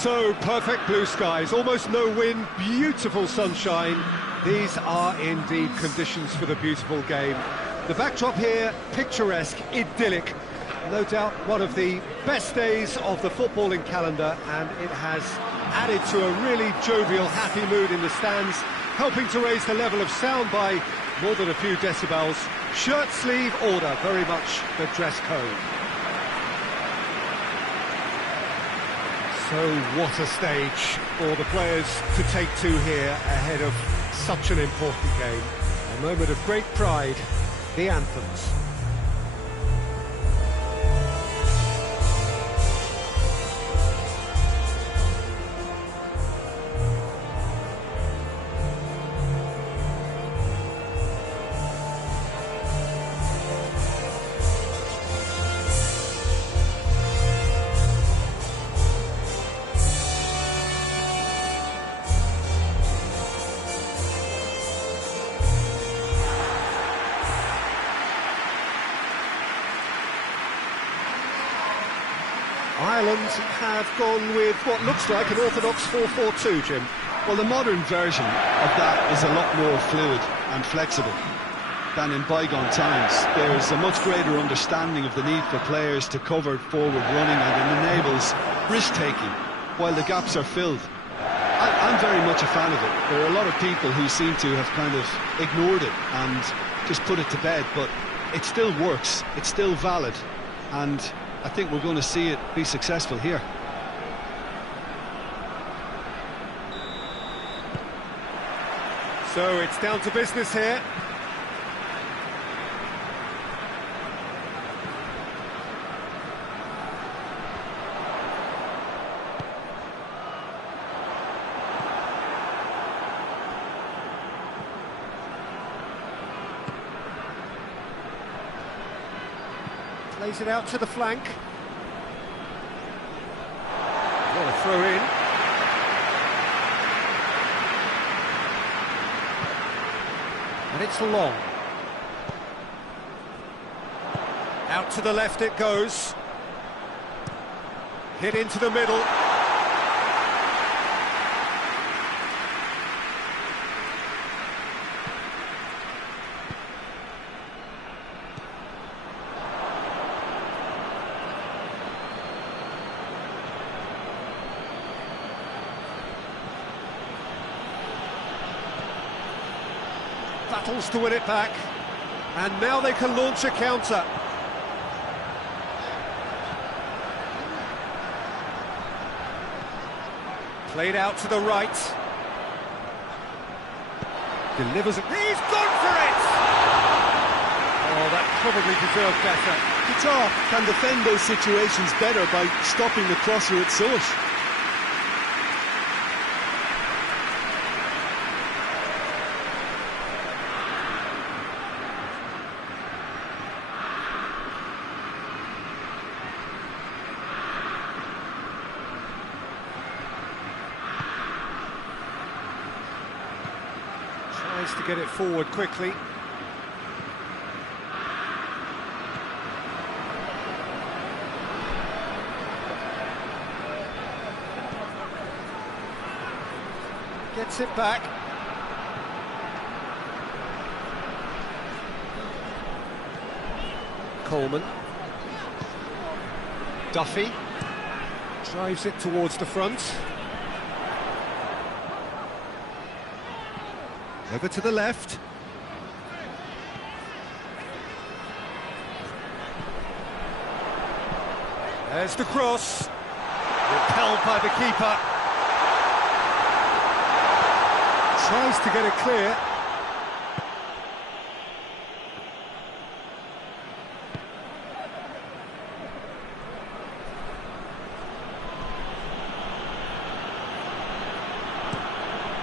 So, perfect blue skies, almost no wind, beautiful sunshine. These are indeed conditions for the beautiful game. The backdrop here, picturesque, idyllic. No doubt one of the best days of the footballing calendar, and it has added to a really jovial, happy mood in the stands, helping to raise the level of sound by more than a few decibels. Shirt sleeve order, very much the dress code. So what a stage for the players to take to here ahead of such an important game. A moment of great pride, the anthems. Ireland have gone with what looks like an orthodox 4-4-2, Jim. Well, the modern version of that is a lot more fluid and flexible than in bygone times. There's a much greater understanding of the need for players to cover forward running, and it enables risk-taking while the gaps are filled. I'm very much a fan of it. There are a lot of people who seem to have kind of ignored it and just put it to bed, but it still works, it's still valid, and I think we're going to see it be successful here. So it's down to business here. Plays it out to the flank. What a throw in. And it's long. Out to the left it goes. Hit into the middle. Battles to win it back, and now they can launch a counter. Played out to the right. Delivers it. He's gone for it! Oh, that probably deserved better. Qatar can defend those situations better by stopping the crosser at source. Tries to get it forward quickly. Gets it back. Coleman. Duffy. Drives it towards the front. Over to the left. There's the cross. Repelled by the keeper. Tries to get it clear.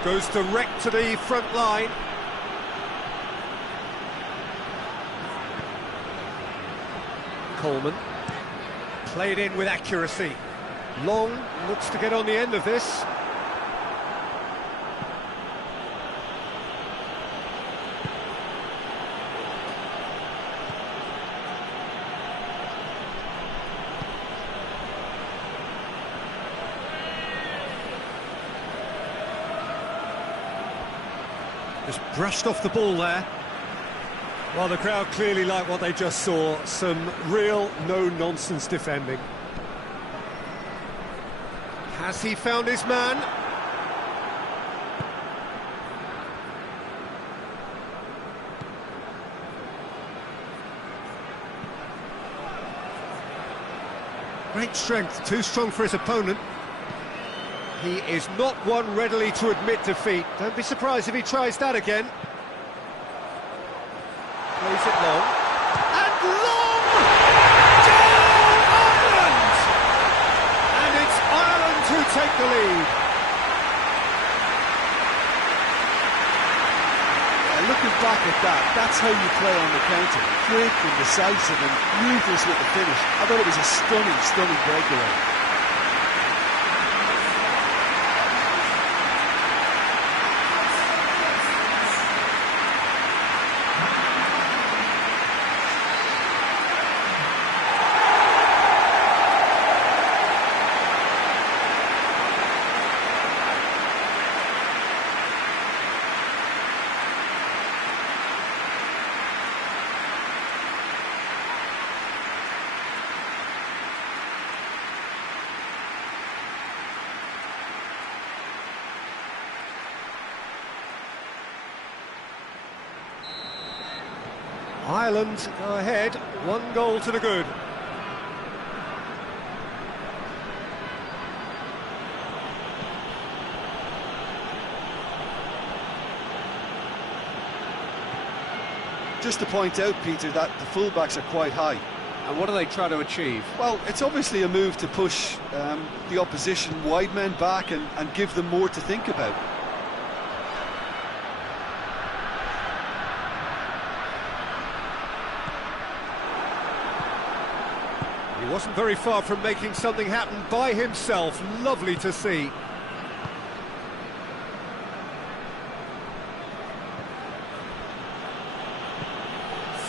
Goes direct to the front line. Coleman. Played in with accuracy. Long looks to get on the end of this. Just brushed off the ball there. Well, the crowd clearly like what they just saw. Some real no-nonsense defending. Has he found his man? Great strength, too strong for his opponent. He is not one readily to admit defeat. Don't be surprised if he tries that again. Plays it long. And long! Goal, Ireland! And it's Ireland who take the lead. Looking back at that, that's how you play on the counter. Quick and decisive and ruthless with the finish. I thought it was a stunning, stunning breakaway. Ireland go ahead, 1 goal to the good. Just to point out, Peter, that the fullbacks are quite high. And what do they try to achieve? Well, it's obviously a move to push the opposition wide men back and give them more to think about. He wasn't very far from making something happen by himself. Lovely to see.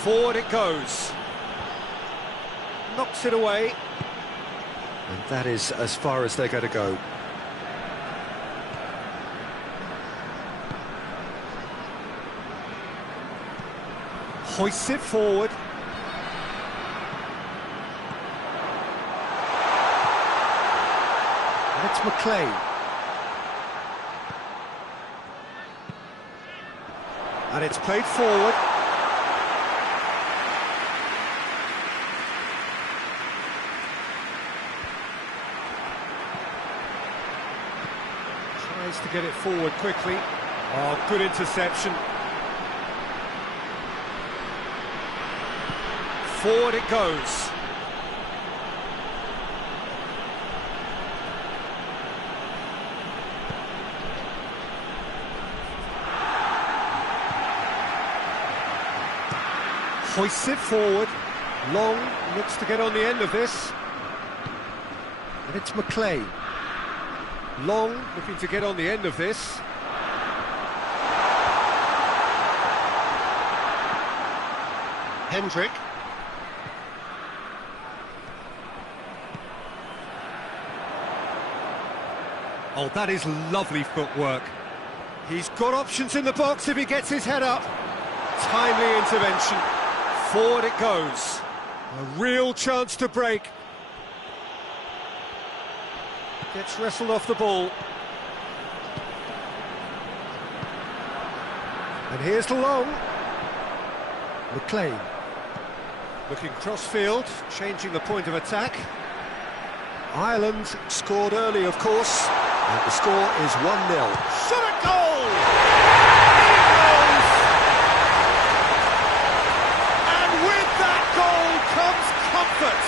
Forward it goes. Knocks it away. And that is as far as they're going to go. Hoists it forward. And it's McLean. And it's played forward. Tries to get it forward quickly. Oh, good interception. Forward it goes. Hoists it forward. Long looks to get on the end of this. And it's McLean. Long looking to get on the end of this. Hendrick. Oh, that is lovely footwork. He's got options in the box if he gets his head up. Timely intervention. Forward it goes. A real chance to break. Gets wrestled off the ball. And here's the long. McLean. Looking cross-field, changing the point of attack. Ireland scored early, of course, and the score is 1-0. Shot at goal! He goes! And with that goal comes comfort.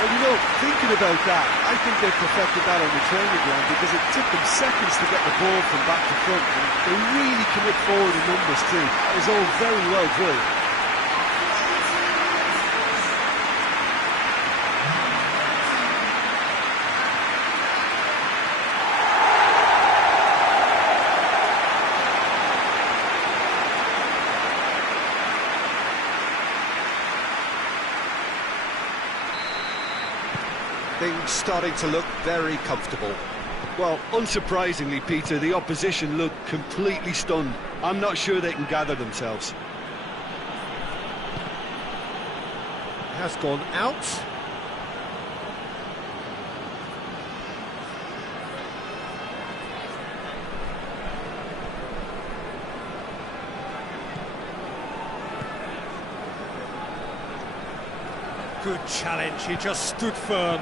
Well, you know, thinking about that, I think they perfected that on the training ground because it took them seconds to get the ball from back to front. And they really commit forward in numbers too. It was all very well drilled. Things starting to look very comfortable. Well, unsurprisingly, Peter, the opposition looked completely stunned. I'm not sure they can gather themselves. Has gone out. Good challenge, he just stood firm.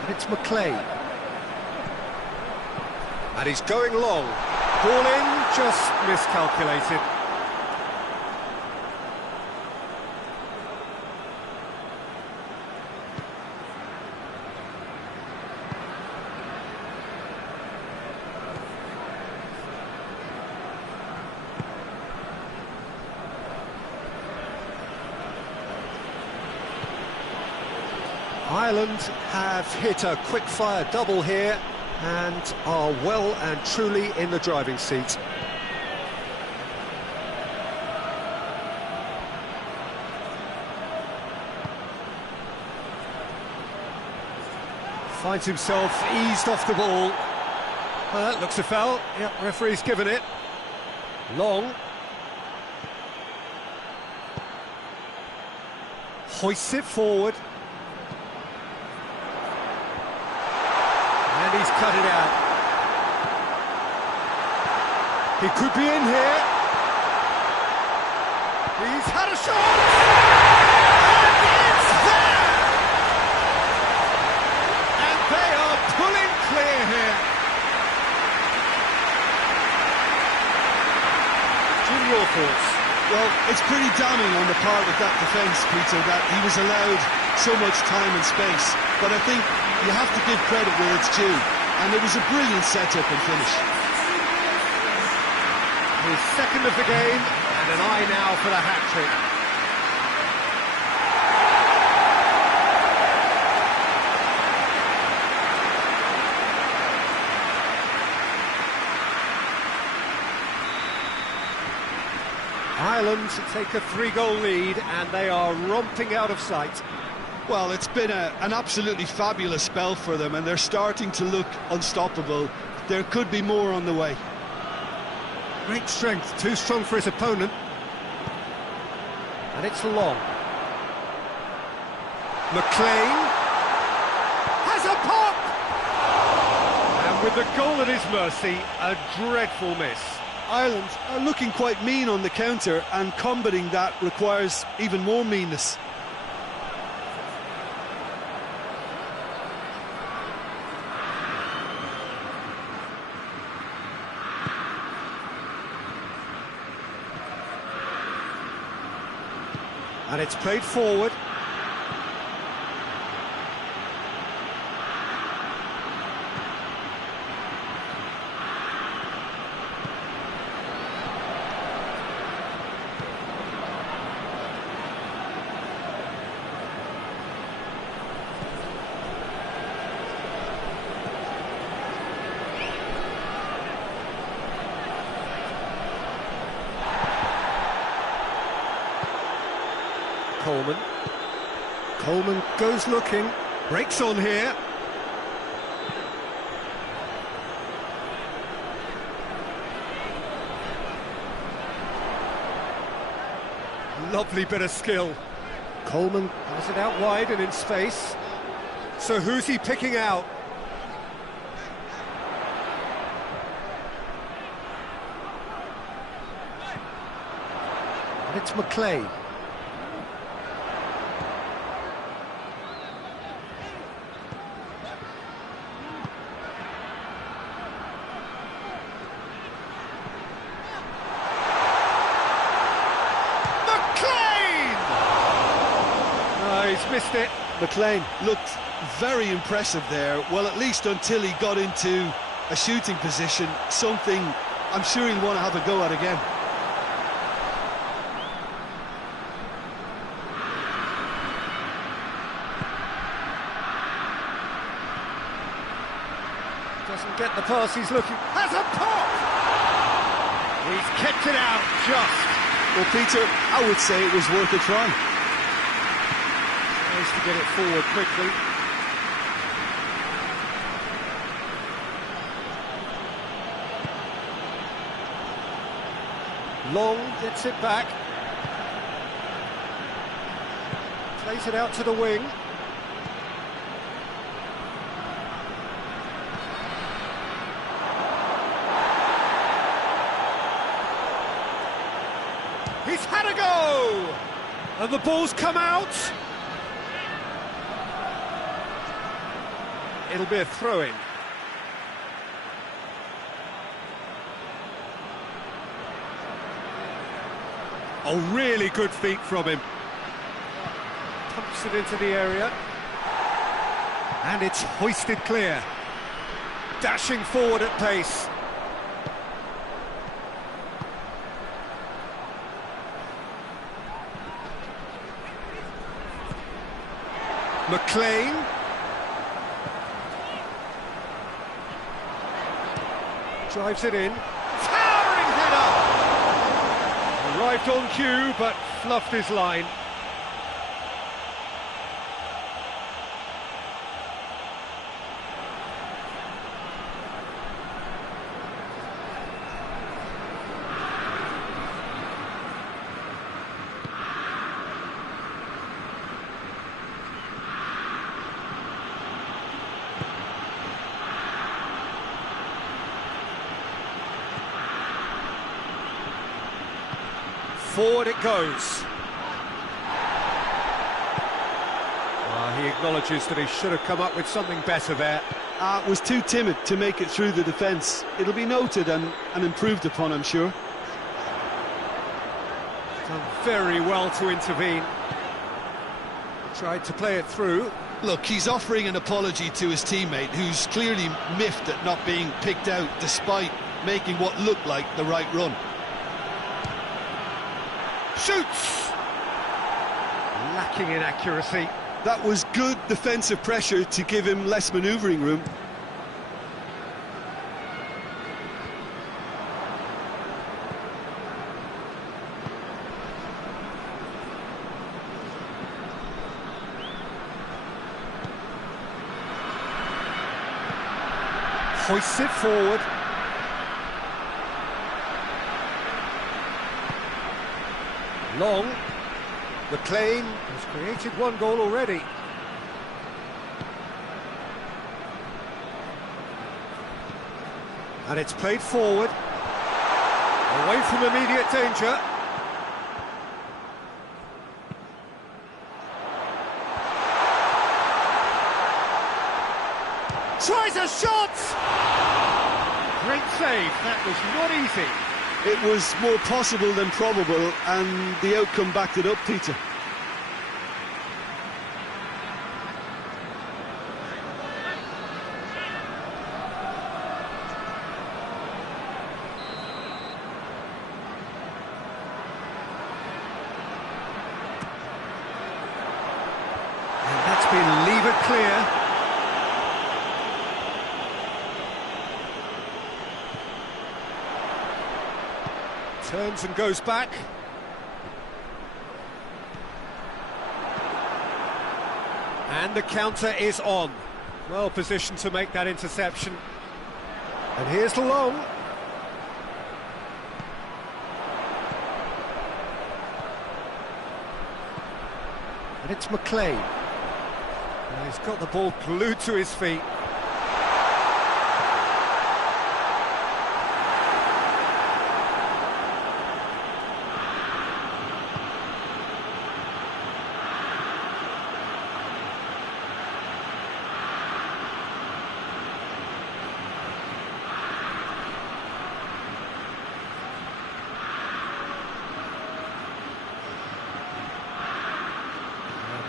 And it's McLean. And he's going long. Ball in, just miscalculated. Ireland have hit a quick-fire double here and are well and truly in the driving seat. Finds himself eased off the ball. That looks a foul. Yep, referee's given it. Long. Hoists it forward. And he's cut it out. He could be in here. He's had a shot! And it's there! And they are pulling clear here. Jim, your thoughts? Well, it's pretty damning on the part of that defence, Peter, that he was allowed so much time and space. But I think you have to give credit where it's due, and it was a brilliant setup and finish. His second of the game, and an eye now for the hat-trick. Ireland take a 3-goal lead, and they are romping out of sight. Well, it's been an absolutely fabulous spell for them, and they're starting to look unstoppable. There could be more on the way. Great strength, too strong for his opponent. And it's long. McLean has a pop! And with the goal at his mercy, a dreadful miss. Ireland are looking quite mean on the counter, and combating that requires even more meanness. And it's played forward. Coleman goes looking, breaks on here. Lovely bit of skill. Coleman has it out wide and in space. So who's he picking out? And it's McLean. He's missed it. McLean looked very impressive there, well, at least until he got into a shooting position, something I'm sure he'll want to have a go at again. Doesn't get the pass he's looking. Has a pop! He's kept it out just. Well, Peter, I would say it was worth a try. Nice to get it forward quickly. Long gets it back. Plays it out to the wing. He's had a go! And the ball's come out. It'll be a throw-in. Oh, really good feet from him. Pumps it into the area. And it's hoisted clear. Dashing forward at pace. McLean. Drives it in. Towering header! Arrived on cue, but fluffed his line. Forward it goes. He acknowledges that he should have come up with something better there. Was too timid to make it through the defence. It'll be noted and improved upon, I'm sure. Done very well to intervene. Tried to play it through. Look, he's offering an apology to his teammate, who's clearly miffed at not being picked out despite making what looked like the right run. Shoots! Lacking in accuracy. That was good defensive pressure to give him less manoeuvring room. Hoists it forward. Long. McLean has created one goal already. And it's played forward. Away from immediate danger. Tries a shot! Great save, that was not easy. It was more possible than probable, and the outcome backed it up, Peter. And that's been levered clear. Turns and goes back. And the counter is on. Well positioned to make that interception. And here's Long. And it's McLean. And he's got the ball glued to his feet.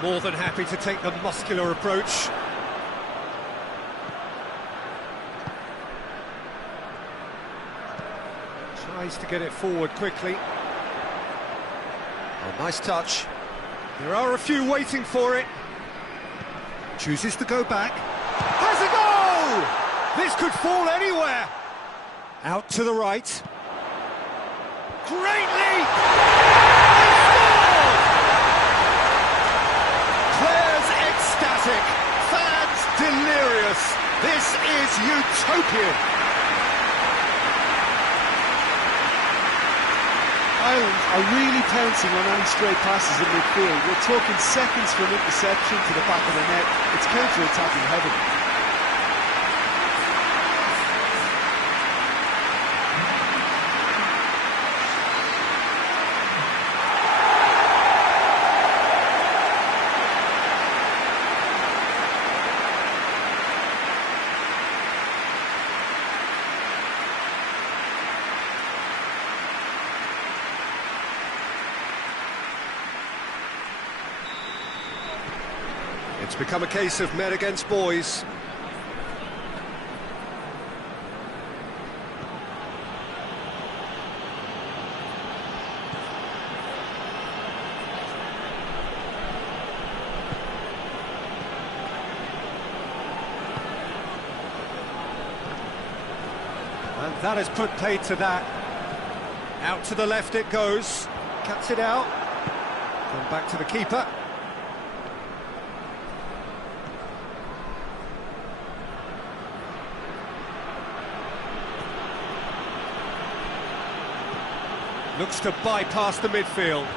More than happy to take the muscular approach. Tries to get it forward quickly. Oh, nice touch. There are a few waiting for it. Chooses to go back. Has a goal! This could fall anywhere. Out to the right. Great leap! Ecstatic, fans delirious. This is utopian. Ireland are really pouncing on any stray passes in midfield. We're talking seconds from interception to the back of the net. It's counter-attacking heaven. It's become a case of men against boys. And that has put paid to that. Out to the left it goes. Cuts it out. Come back to the keeper. Looks to bypass the midfield.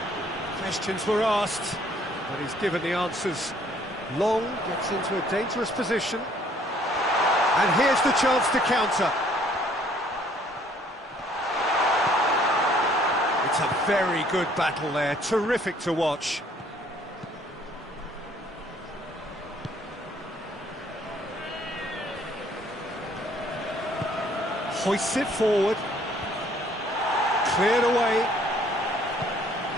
Questions were asked, but he's given the answers. Long gets into a dangerous position. And here's the chance to counter. It's a very good battle there, terrific to watch. Hoists it forward. Cleared away.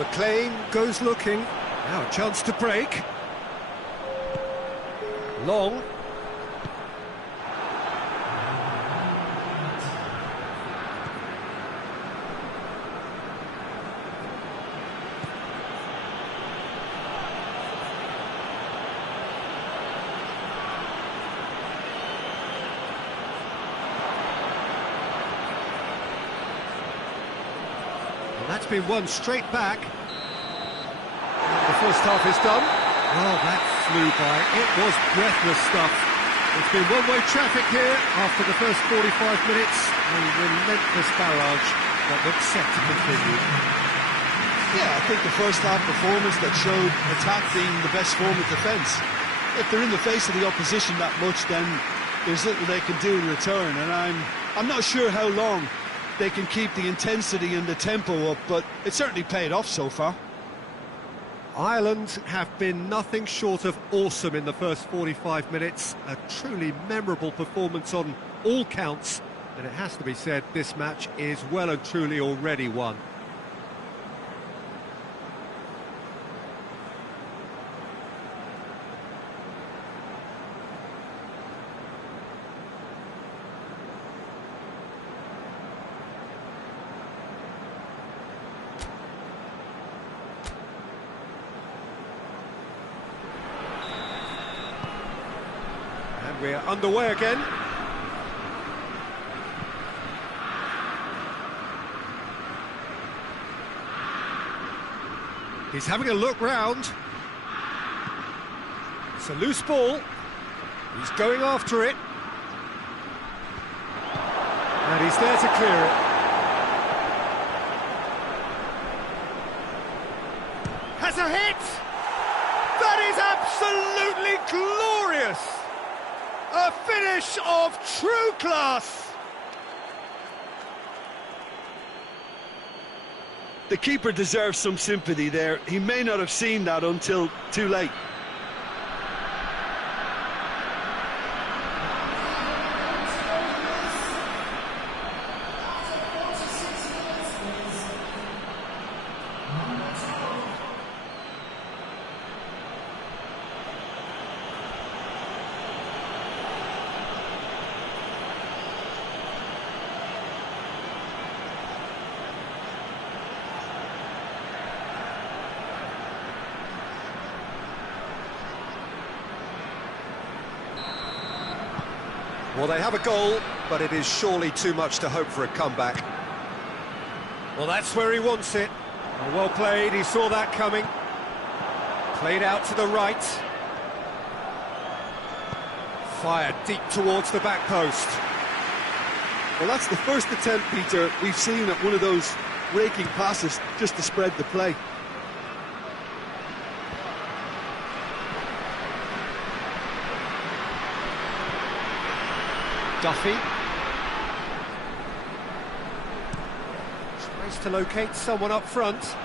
McLean goes looking. Now a chance to break. Long. That's been won straight back. And the first half is done. Oh, that flew by. It was breathless stuff. It's been one-way traffic here after the first 45 minutes. A relentless barrage that looks set to continue. Yeah, I think the first half performance that showed attack being the best form of defence. If they're in the face of the opposition that much, then there's little they can do in return. And I'm not sure how long they can keep the intensity and the tempo up, but it certainly paid off so far. Ireland have been nothing short of awesome in the first 45 minutes. A truly memorable performance on all counts, and it has to be said, this match is well and truly already won. We're underway again. He's having a look round. It's a loose ball. He's going after it. And he's there to clear it. Has a hit! That is absolutely glorious! A finish of true class! The keeper deserves some sympathy there. He may not have seen that until too late. Well, they have a goal, but it is surely too much to hope for a comeback. Well, that's where he wants it. Well played, he saw that coming. Played out to the right. Fired deep towards the back post. Well, that's the first attempt, Peter, we've seen at one of those raking passes just to spread the play. Duffy tries to locate someone up front.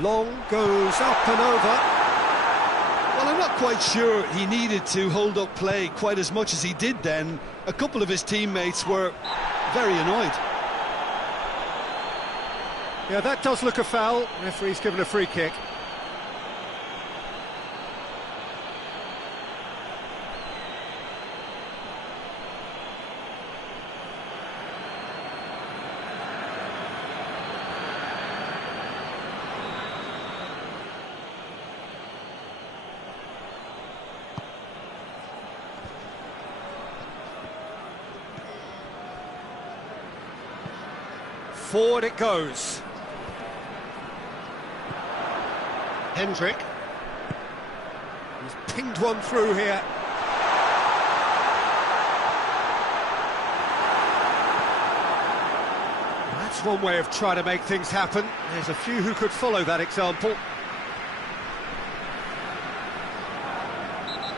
Long goes up and over. Well, I'm not quite sure he needed to hold up play quite as much as he did then. A couple of his teammates were very annoyed. Yeah, that does look a foul. Referee's given a free kick. Forward it goes. Hendrick. He's pinged one through here. That's one way of trying to make things happen. There's a few who could follow that example.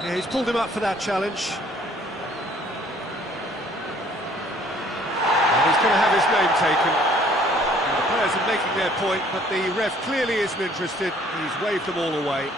Yeah, he's pulled him up for that challenge. He's going to have his name taken. And the players are making their point, but the ref clearly isn't interested. He's waved them all away.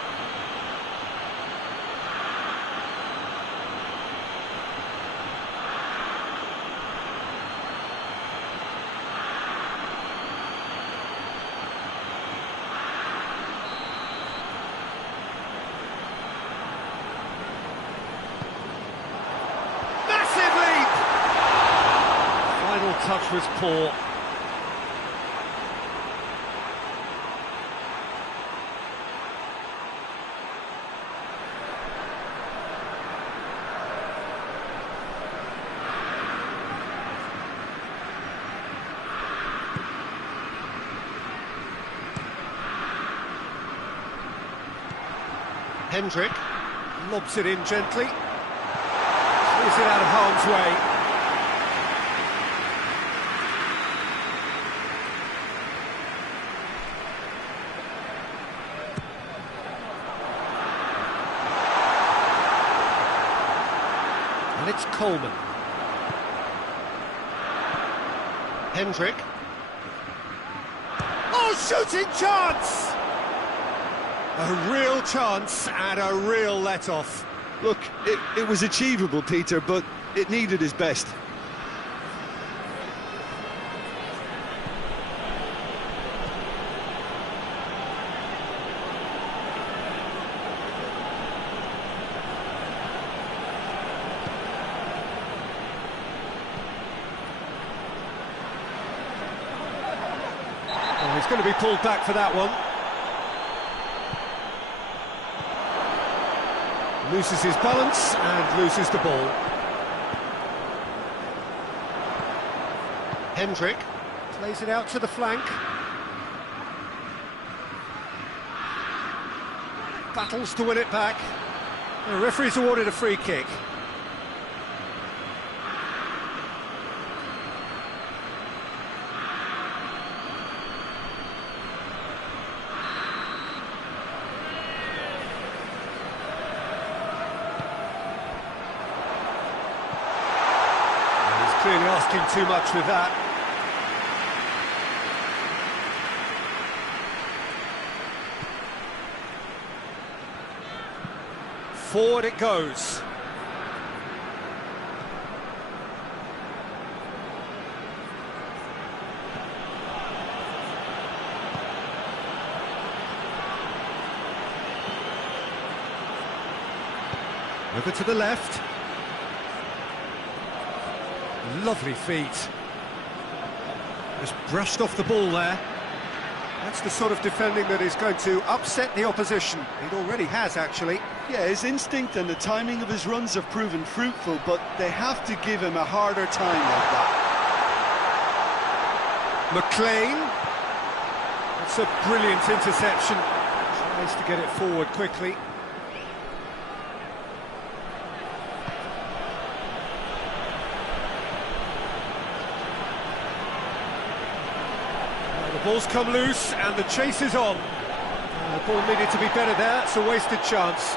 Touch was poor. Hendrick lobs it in gently. Clears it out of harm's way. And it's Coleman. Hendrick. Oh, shooting chance! A real chance and a real let-off. Look, it was achievable, Peter, but it needed his best. He's going to be pulled back for that one. Loses his balance and loses the ball. Hendrick plays it out to the flank. Battles to win it back. The referee's awarded a free kick. Clearly asking too much with that. Forward it goes. Over to the left. Lovely feet. Just brushed off the ball there. That's the sort of defending that is going to upset the opposition. It already has, actually. Yeah, his instinct and the timing of his runs have proven fruitful, but they have to give him a harder time like that. McLean. That's a brilliant interception. Tries to get it forward quickly. Ball's come loose and the chase is on. The ball needed to be better there, it's a wasted chance.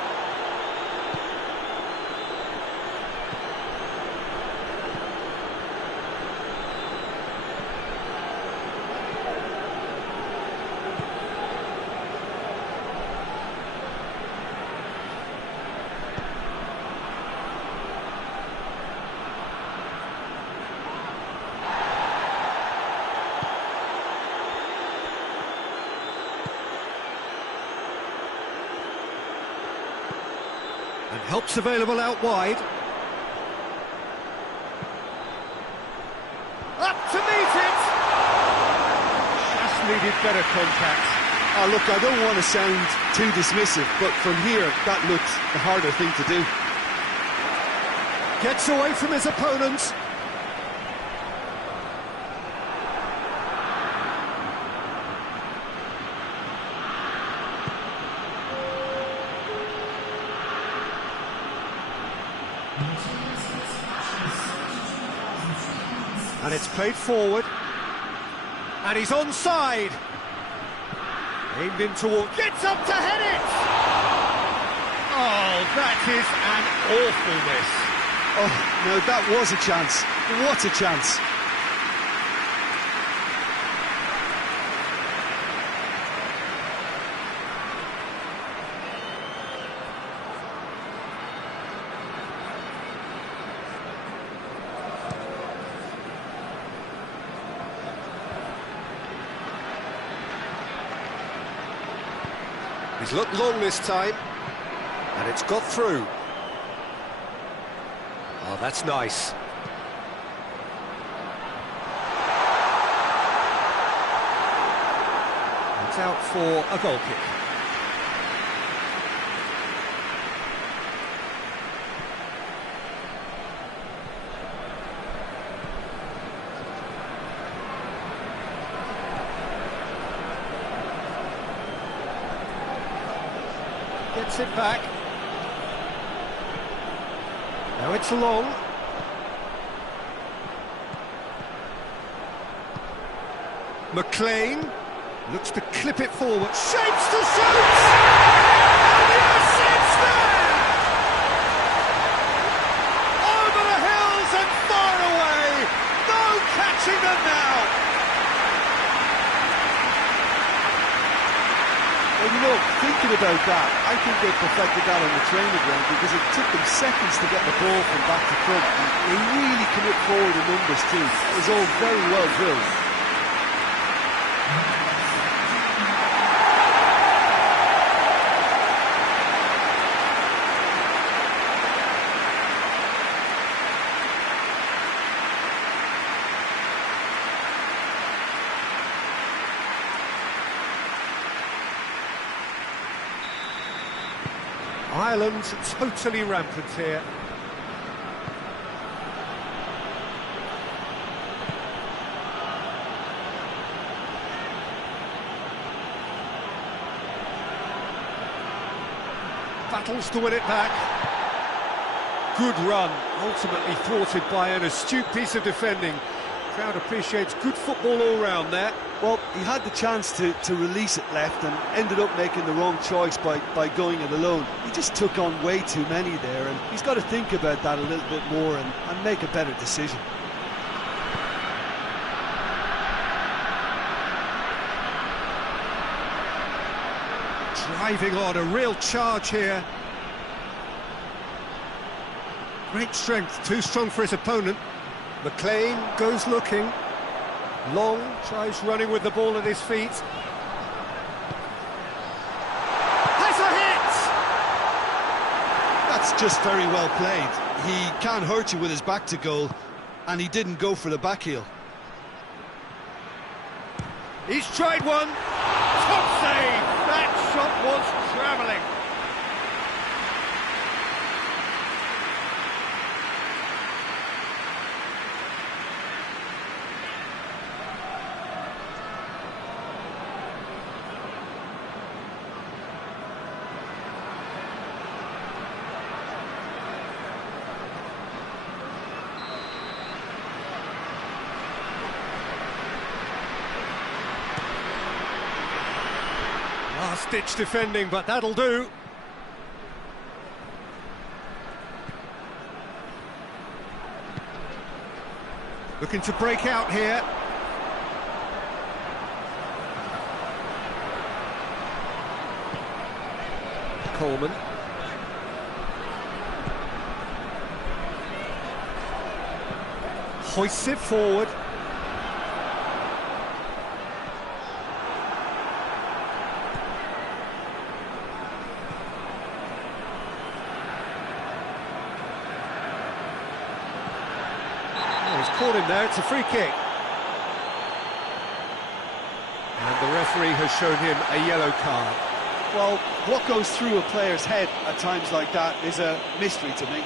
And help's available out wide. Up to meet it! Just needed better contact. Oh, look, I don't want to sound too dismissive, but from here, that looked the harder thing to do. Gets away from his opponent. And it's played forward. And he's onside. Aimed in toward... Gets up to head it! Oh, that is an awful miss. Oh, no, that was a chance. What a chance. He's looked long this time, and it's got through. Oh, that's nice. It's out for a goal kick. Gets it back. Now it's long. McLean looks to clip it forward. Shapes to shoot! And yes, it's there! Over the hills and far away. No catching them now. Well, you know, thinking about that, I think they perfected that on the training ground because it took them seconds to get the ball from back to front. And they really commit forward in numbers too. It was all very well drilled. Ireland totally rampant here. Battles to win it back. Good run, ultimately thwarted by an astute piece of defending. Crowd appreciates good football all round there. Well, he had the chance to release it left and ended up making the wrong choice by going it alone. He just took on way too many there, and he's got to think about that a little bit more and make a better decision. Driving on, a real charge here. Great strength, too strong for his opponent. McLean goes looking. Long tries running with the ball at his feet. Has a hit! That's just very well played. He can't hurt you with his back to goal, and he didn't go for the back heel. He's tried one. Top save! That shot was travelling. Last-ditch defending, but that'll do. Looking to break out here. Coleman. Hoists it forward. He's caught him there, it's a free kick. And the referee has shown him a yellow card. Well, what goes through a player's head at times like that is a mystery to me.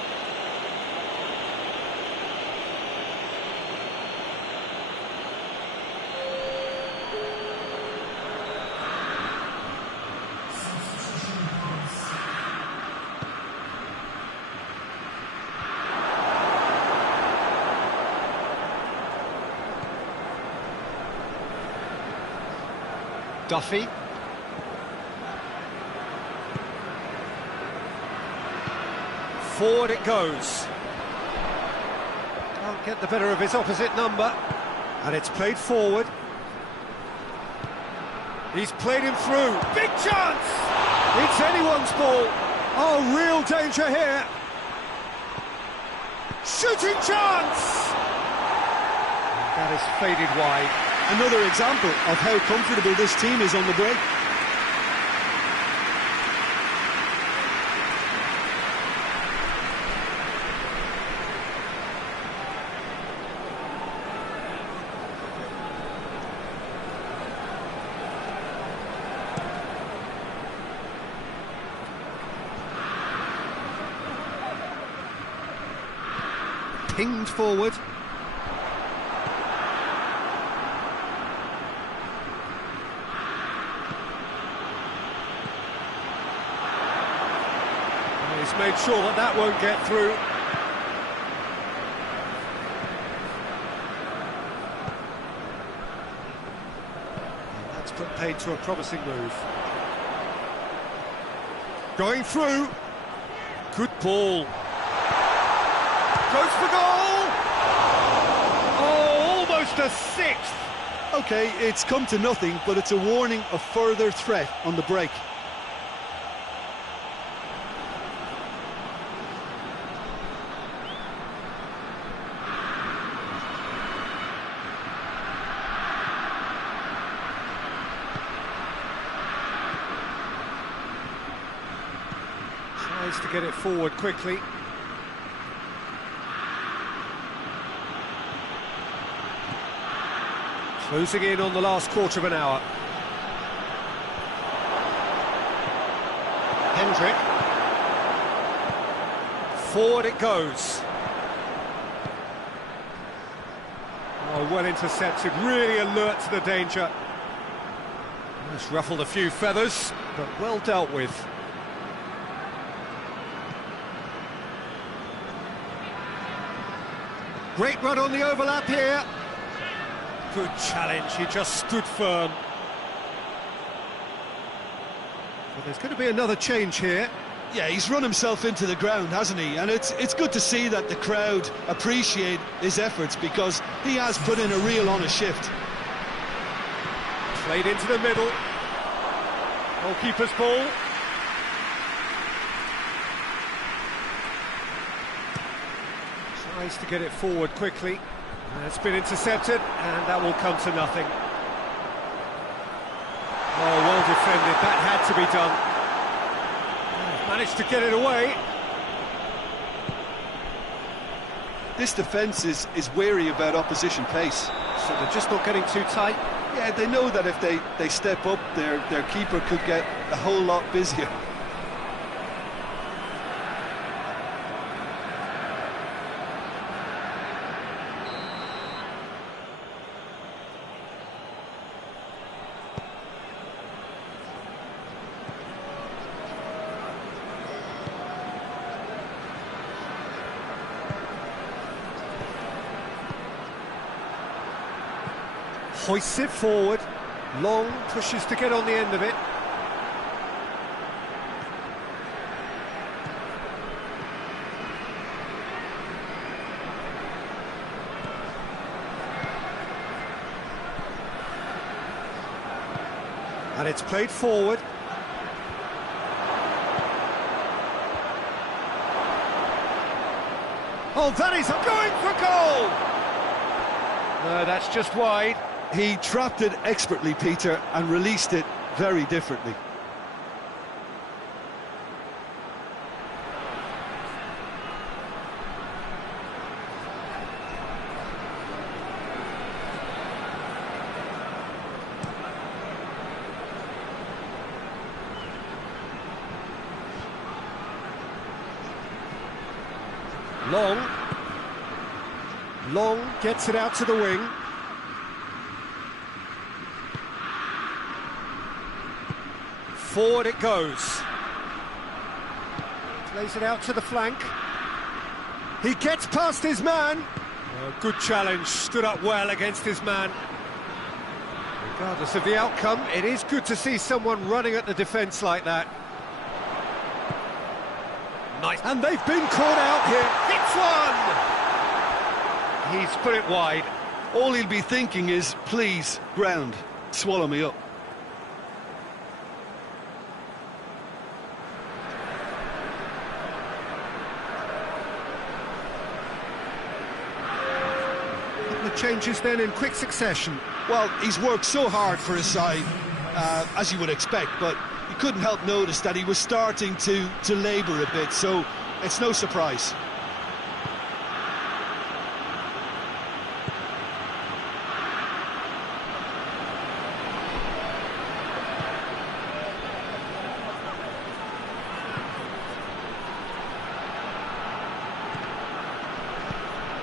Duffy. Forward it goes. Can't get the better of his opposite number. And it's played forward. He's played him through. Big chance! It's anyone's ball. Oh, real danger here. Shooting chance! That is faded wide. Another example of how comfortable this team is on the break. Pinged forward. He's made sure that that won't get through. And that's put paid to a promising move. Going through. Good ball. Goes for goal! Oh, almost a sixth! Okay, it's come to nothing, but it's a warning of further threat on the break. Tries to get it forward quickly. Closing in on the last quarter of an hour. Hendrick. Forward it goes. Oh, well intercepted, really alert to the danger. It's ruffled a few feathers, but well dealt with. Great run on the overlap here. Good challenge, he just stood firm. Well, there's going to be another change here. Yeah, he's run himself into the ground, hasn't he? And it's good to see that the crowd appreciate his efforts, because he has put in a real honest shift. Played into the middle. Goalkeeper's ball. Tries to get it forward quickly. It's been intercepted, and that will come to nothing. Oh, well defended, that had to be done. Managed to get it away. This defence is wary about opposition pace. So they're just not getting too tight. Yeah, they know that if they step up, their keeper could get a whole lot busier. Hoists it forward. Long pushes to get on the end of it. And it's played forward. Oh, that is going for goal! No, that's just wide. He trapped it expertly, Peter, and released it very differently. Long gets it out to the wing. Forward it goes. Plays it out to the flank. He gets past his man. Good challenge, stood up well against his man. Regardless of the outcome, it is good to see someone running at the defence like that. Nice. And they've been caught out here. It's one! He's put it wide. All he'll be thinking is, please, ground, swallow me up. The changes then in quick succession. Well, he's worked so hard for his side, as you would expect, but you couldn't help notice that he was starting to labour a bit, so it's no surprise.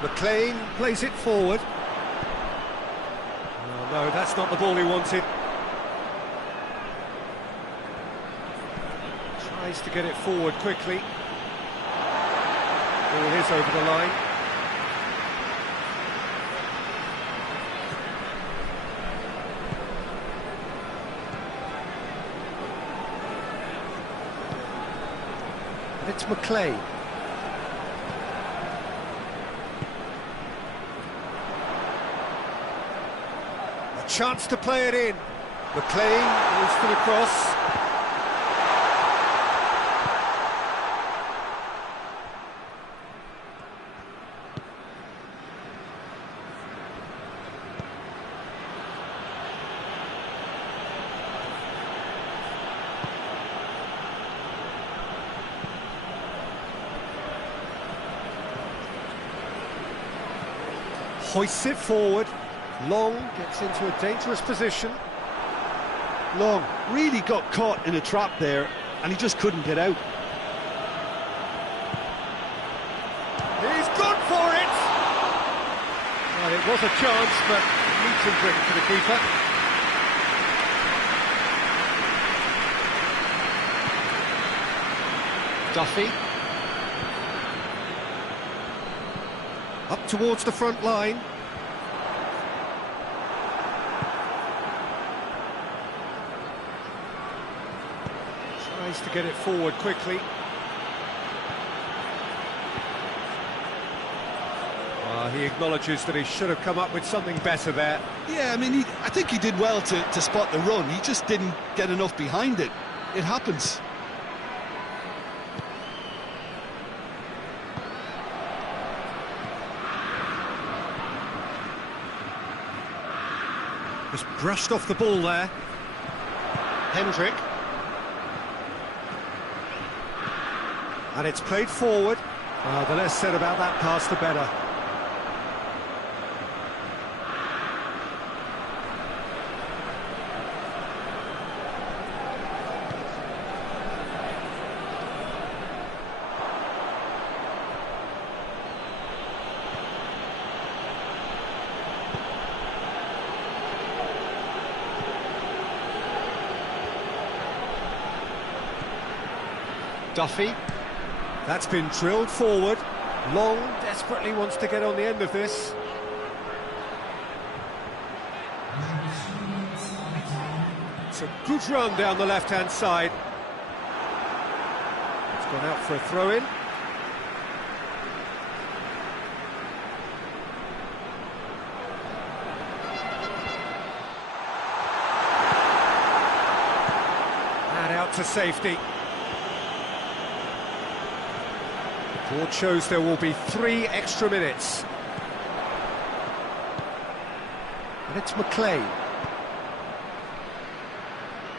McLean plays it forward. Oh, no, that's not the ball he wanted. Tries to get it forward quickly. Ball is over the line. And it's McLean. Chance to play it in. McLean goes for the cross. Hoists it forward. Long gets into a dangerous position. Long really got caught in a trap there, and he just couldn't get out. He's gone for it! Well, it was a chance, but needs and quick for the keeper. Duffy. Up towards the front line. To get it forward quickly. He acknowledges that he should have come up with something better there. Yeah, I mean, I think he did well to spot the run. He just didn't get enough behind it. It happens. Just brushed off the ball there. Hendrick. And it's played forward. The less said about that pass, the better. Duffy. That's been drilled forward. Long desperately wants to get on the end of this. It's a good run down the left-hand side. It's gone out for a throw-in. out to safety. The board shows there will be 3 extra minutes. And it's McClay.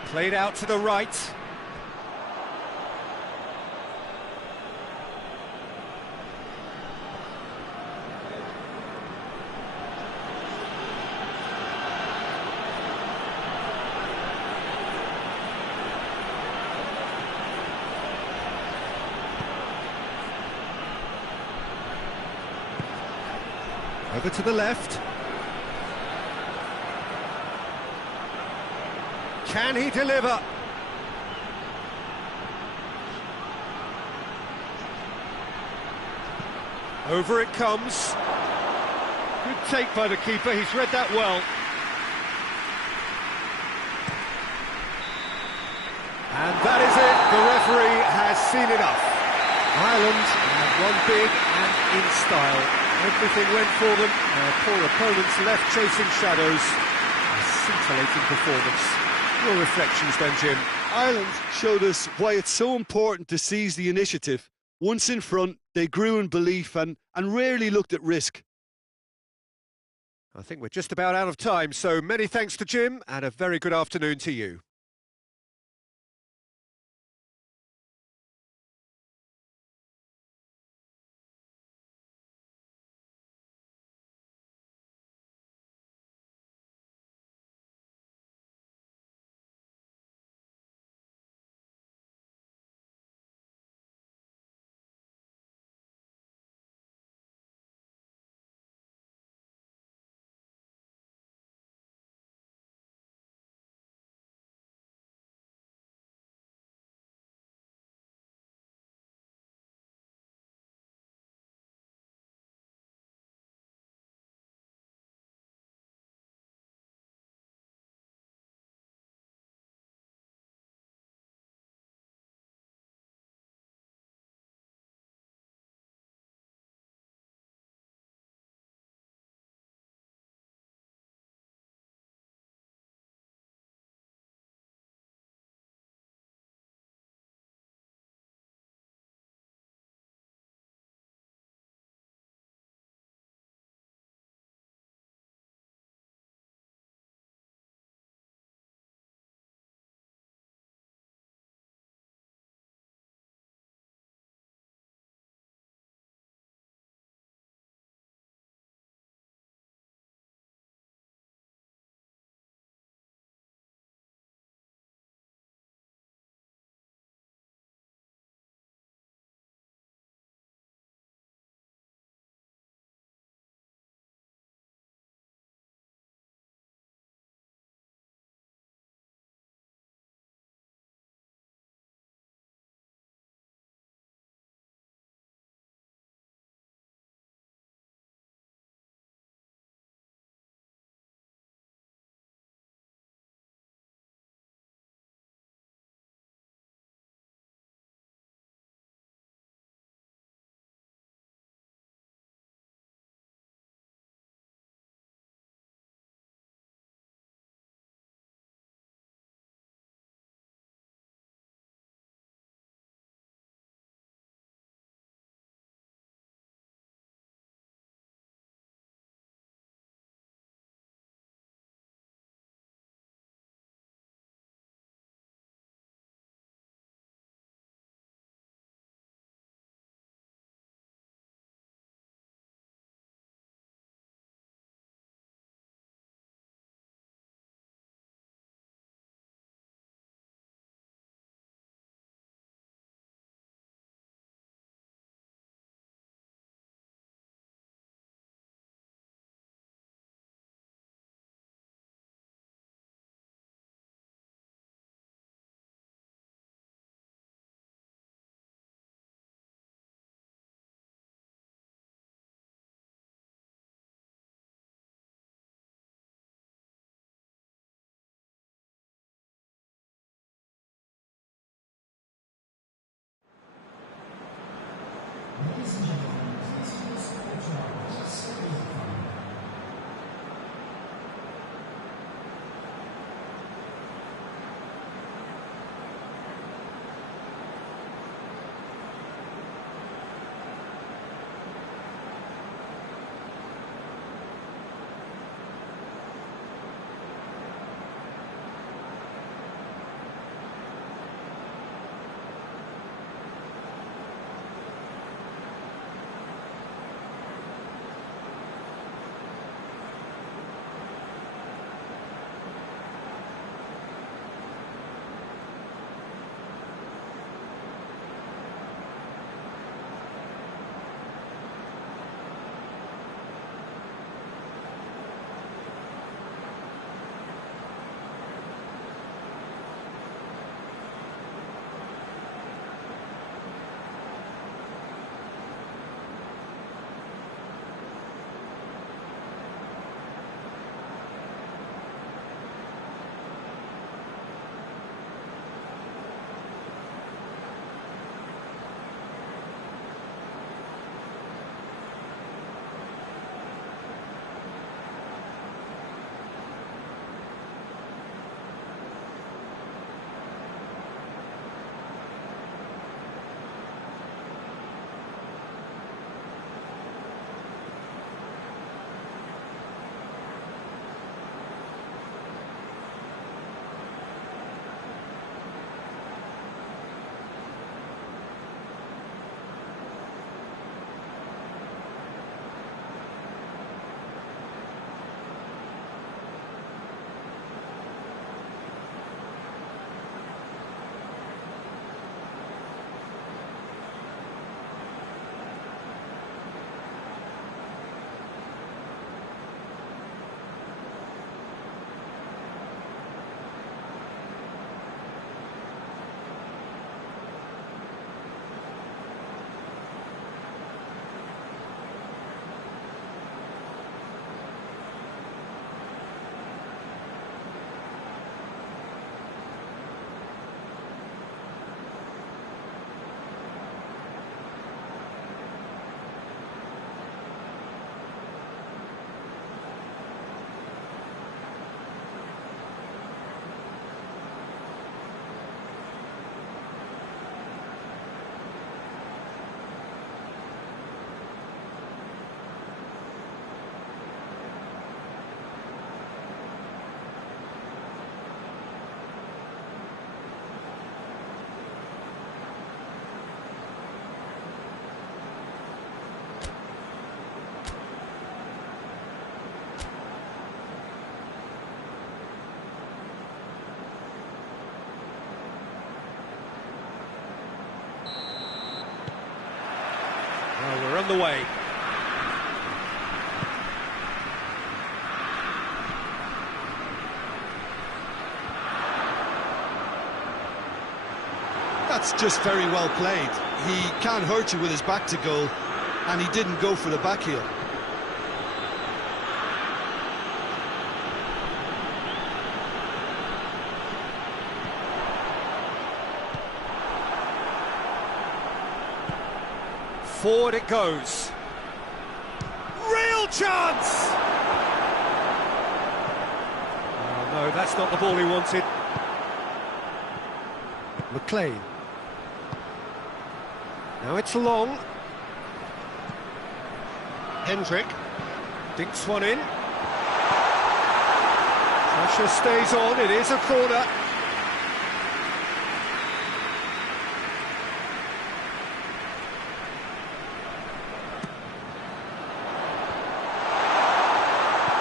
Played out to the right. Over to the left. Can he deliver? Over it comes. Good take by the keeper, he's read that well. And that is it, the referee has seen enough. Ireland have won big and in style. Everything went for them, and poor opponents left chasing shadows. A scintillating performance. Your reflections then, Jim? Ireland showed us why it's so important to seize the initiative. Once in front, they grew in belief and rarely looked at risk. I think we're just about out of time, so many thanks to Jim, and a very good afternoon to you. underway. That's just very well played. He can't hurt you with his back to goal, and he didn't go for the back heel. Forward it goes. Real chance! Oh, no, that's not the ball he wanted. McLean. Now it's long. Hendrick dinks one in. Pressure stays on, it is a corner.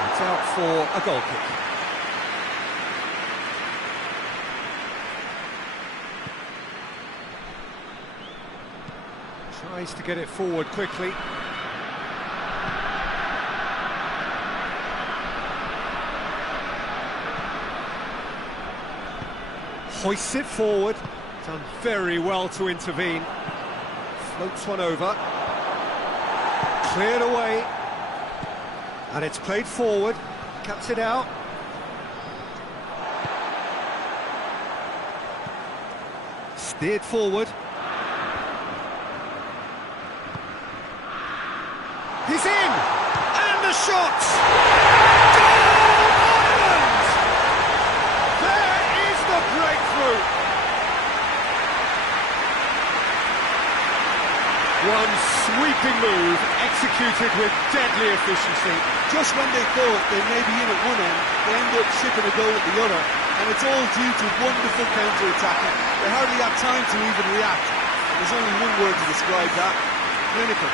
It's out for a goal kick. Tries to get it forward quickly. Hoists it forward. Done very well to intervene. Floats one over. Cleared away. And it's played forward. Cuts it out. Steered forward. He's in! And the shot! Goal! Ireland! There is the breakthrough! One sweeping move, executed with deadly efficiency. Just when they thought they may be in at one end, they end up shipping a goal at the other, and it's all due to wonderful counter-attacking. They hardly had time to even react. There's only one word to describe that: clinical.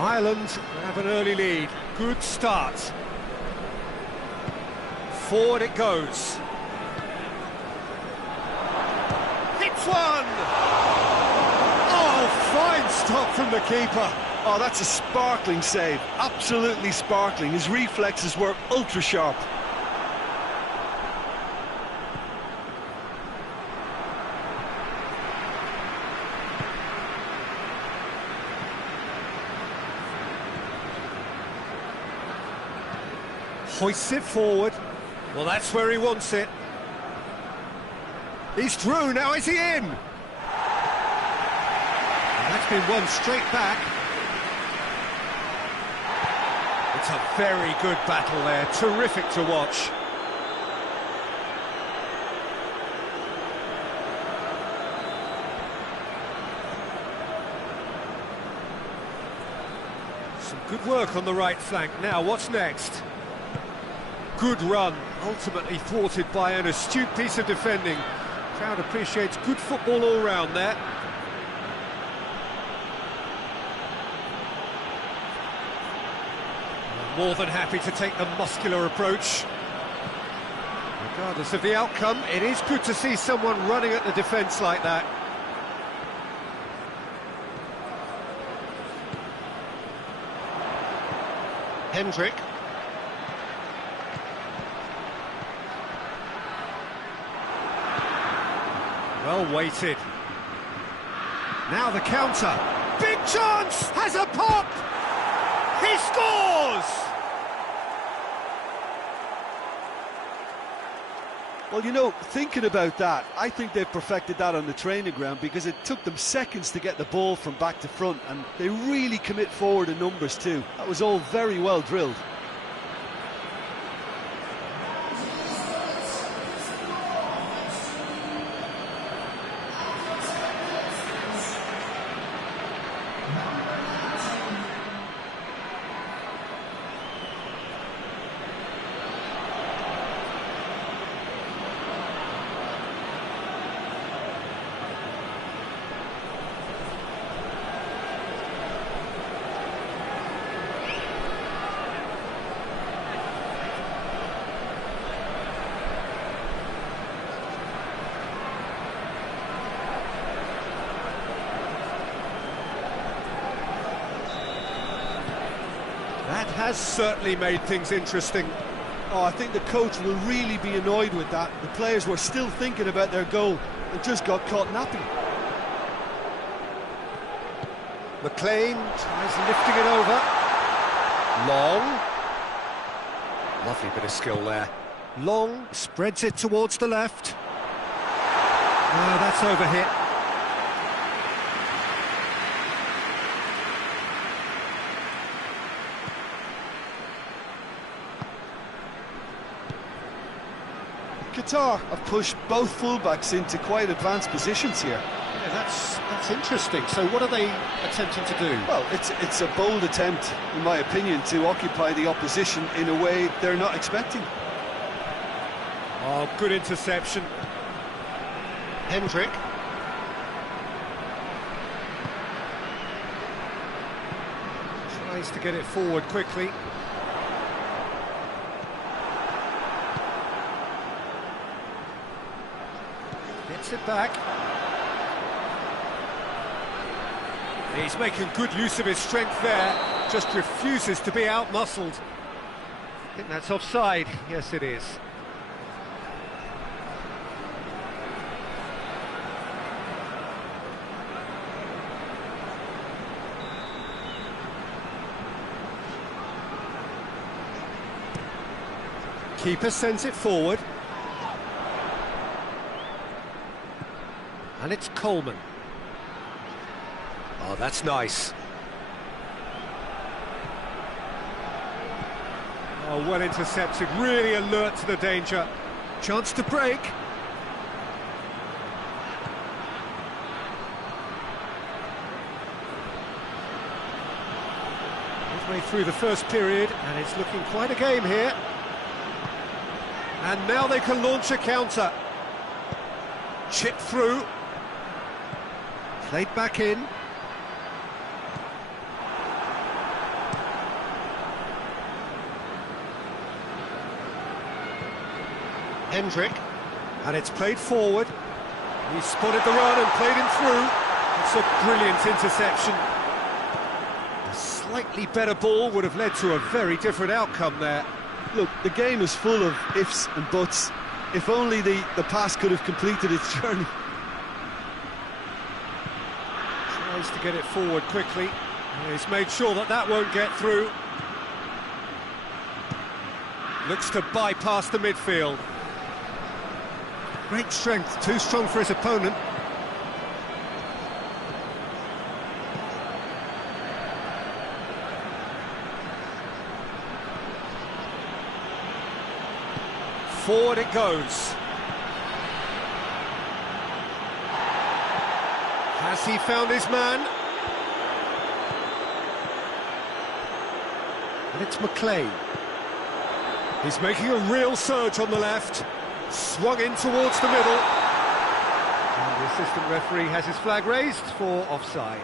Ireland have an early lead. Good start. Forward it goes. Hits one! Oh, fine stop from the keeper. Oh, that's a sparkling save. Absolutely sparkling. His reflexes were ultra sharp. Hoists it forward. Well, that's where he wants it. He's through, now is he in? And that's been won straight back. It's a very good battle there, terrific to watch. Some good work on the right flank. Now, what's next? Good run, ultimately thwarted by an astute piece of defending. Crowd appreciates good football all round there. More than happy to take the muscular approach. Regardless of the outcome, it is good to see someone running at the defence like that. Hendrick. Well weighted. Now the counter. Big chance! Has a pop! He scores! Well, you know, thinking about that, I think they've perfected that on the training ground, because it took them seconds to get the ball from back to front, and they really commit forward in numbers too. That was all very well drilled. has certainly made things interesting. Oh, I think the coach will really be annoyed with that. The players were still thinking about their goal and just got caught napping. McLean tries lifting it over. Long. Lovely bit of skill there. Long spreads it towards the left. No, that's overhit. Qatar have pushed both fullbacks into quite advanced positions here. Yeah, that's interesting. So what are they attempting to do? Well, it's a bold attempt, in my opinion, to occupy the opposition in a way they're not expecting. Oh, good interception. Hendrick. Tries to get it forward quickly. Gets it back. He's making good use of his strength there, just refuses to be out-muscled. I think that's offside. Yes, it is. Keeper sends it forward. And it's Coleman. Oh, that's nice. Oh, well intercepted, really alert to the danger. Chance to break. Midway through the first period, and it's looking quite a game here. And now they can launch a counter. Chip through. Played back in. Hendrick, and it's played forward. He spotted the run and played him through. It's a brilliant interception. A slightly better ball would have led to a very different outcome there. Look, the game is full of ifs and buts. If only the pass could have completed its journey. Tries to get it forward quickly. He's made sure that that won't get through. Looks to bypass the midfield. Great strength, too strong for his opponent. Forward it goes. Has he found his man? And it's McLean. He's making a real surge on the left. Swung in towards the middle. And the assistant referee has his flag raised for offside.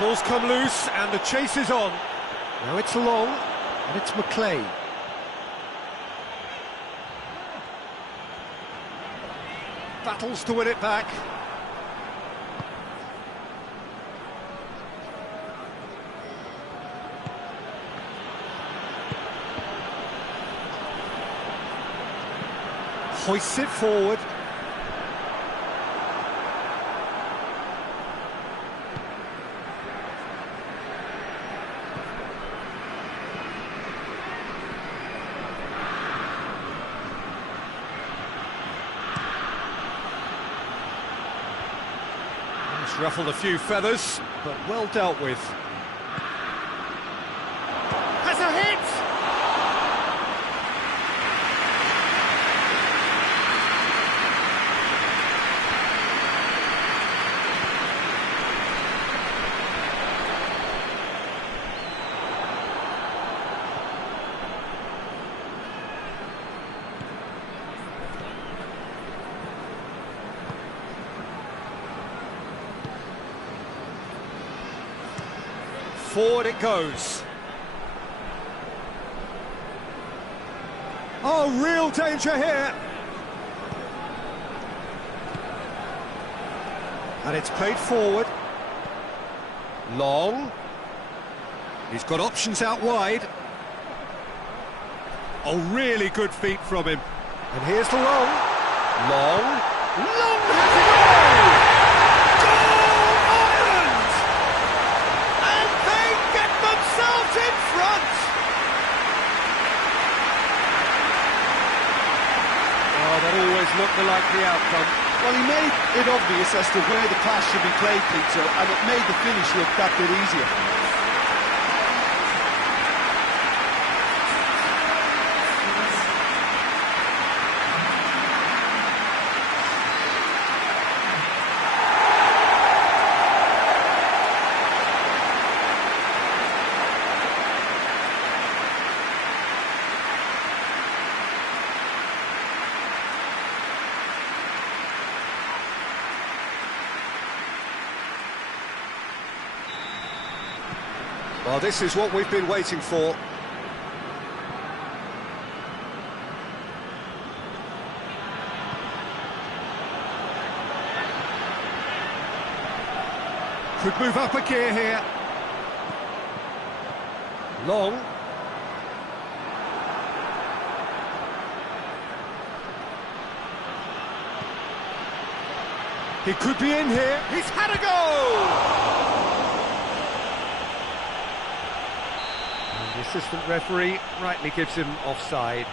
Ball's come loose and the chase is on. Now it's Long and it's McLean. Battles to win it back. Hoists it forward. Ruffled a few feathers, but well dealt with. Has a hit! Forward it goes. Oh, real danger here. And it's played forward. Long. He's got options out wide. Oh, really good feet from him. And here's the long. Long. Long has it all! Goal Ireland! And they get themselves in front! Oh, that always looked the likely outcome. Well, he made it obvious as to where the pass should be played, Peter, and it made the finish look that bit easier. Well, this is what we've been waiting for. Could move up a gear here. Long. He could be in here. He's had a go! The assistant referee rightly gives him offside.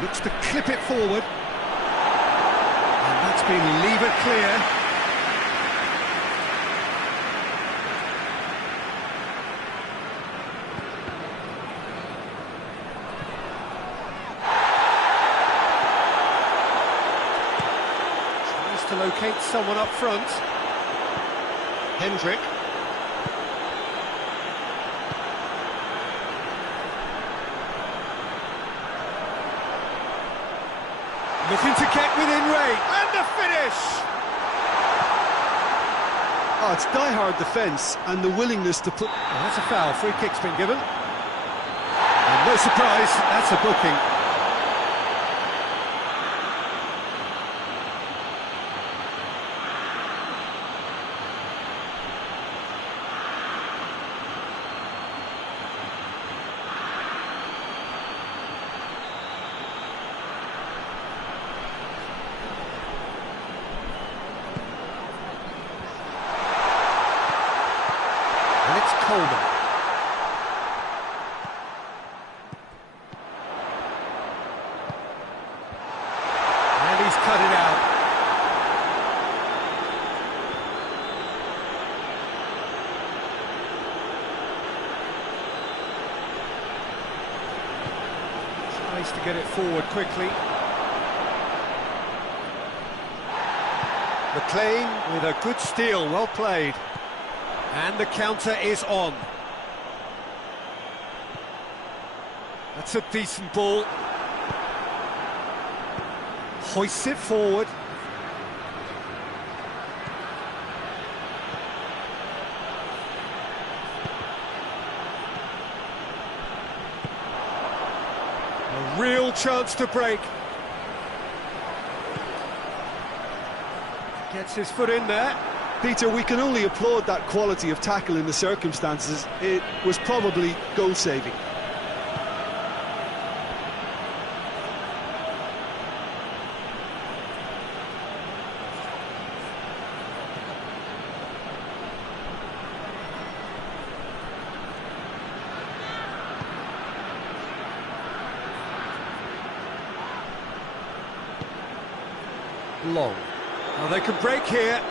Looks to clip it forward. That's been levered clear. Tries to locate someone up front. Hendrick. Looking to get within range, and the finish! Oh, it's die-hard defence and the willingness to put... Oh, that's a foul, free kick's been given. And no surprise, that's a booking. Coleman. And he's cut it out. Tries to get it forward quickly. McLean with a good steal, well played. And the counter is on. That's a decent ball. Hoists it forward. A real chance to break. Gets his foot in there. Peter, we can only applaud that quality of tackle in the circumstances. It was probably goal-saving. Long. Well, they can break here.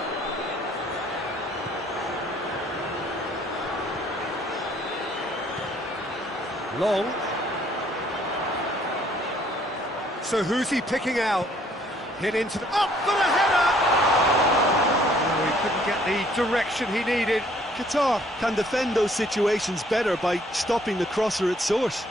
Long. So who's he picking out? Hit into the... Up for the header! Oh, he couldn't get the direction he needed. Qatar can defend those situations better by stopping the crosser at source.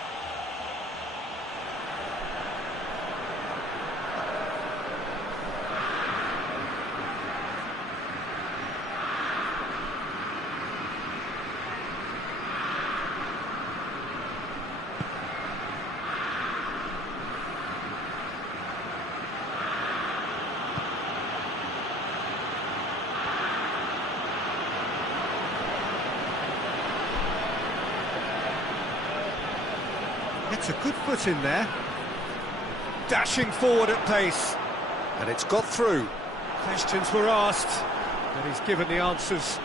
It's a good foot in there. Dashing forward at pace. And it's got through. Questions were asked, but he's given the answers.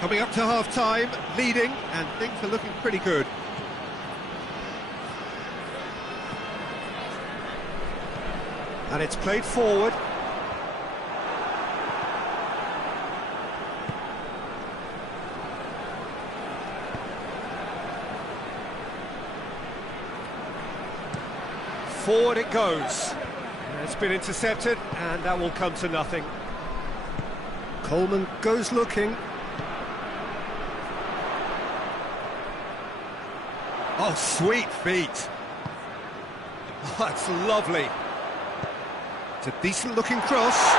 Coming up to half-time, leading, and things are looking pretty good. And it's played forward. Forward it goes. It's been intercepted, and that will come to nothing. Coleman goes looking. Oh, sweet feet. Oh, that's lovely. It's a decent-looking cross.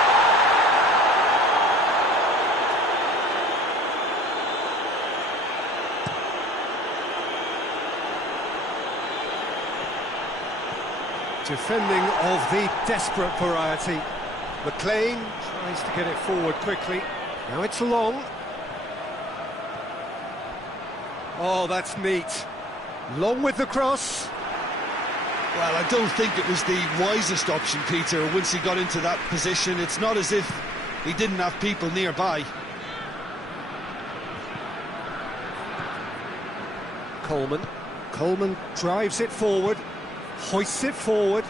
Defending of the desperate variety. McLean tries to get it forward quickly. Now it's long. Oh, that's neat. Long with the cross. Well, I don't think it was the wisest option, Peter, once he got into that position. It's not as if he didn't have people nearby. Coleman drives it forward. Hoists it forward.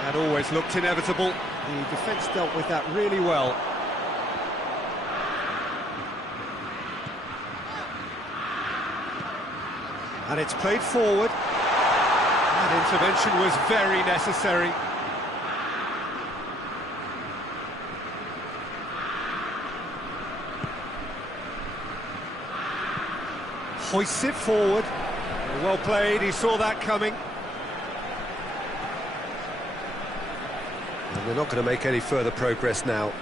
That always looked inevitable. The defence dealt with that really well. And it's played forward. That intervention was very necessary. Hoists it forward. Well played, he saw that coming. And they're not going to make any further progress now.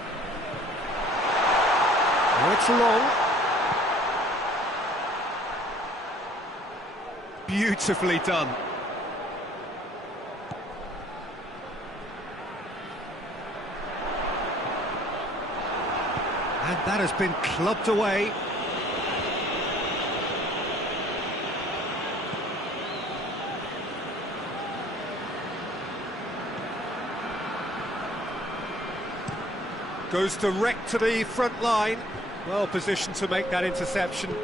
Now it's long. Beautifully done. And that has been clubbed away. Goes direct to the front line. Well positioned to make that interception.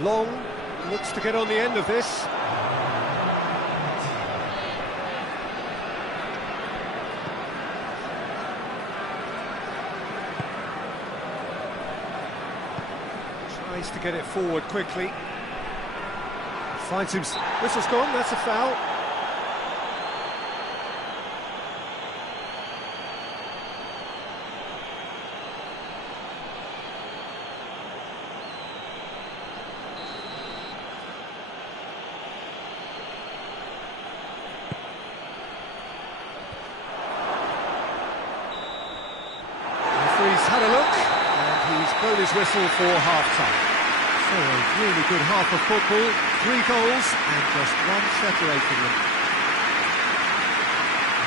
Long looks to get on the end of this. Tries to get it forward quickly. Finds him. Whistle's gone, that's a foul. He's had a look, and he's blown his whistle for half-time. So a really good half of football, 3 goals, and just one separating them.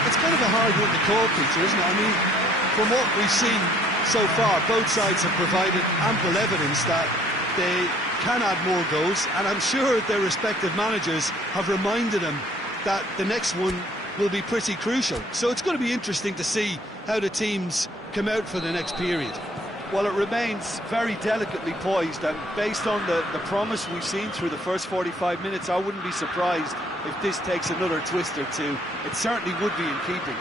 It's kind of a hard one to call, Peter, isn't it? I mean, from what we've seen so far, both sides have provided ample evidence that they can add more goals, and I'm sure their respective managers have reminded them that the next one will be pretty crucial. So it's going to be interesting to see how the teams him out for the next period. Well, it remains very delicately poised, and based on the promise we've seen through the first 45 minutes, I wouldn't be surprised if this takes another twist or two. It certainly would be in keeping.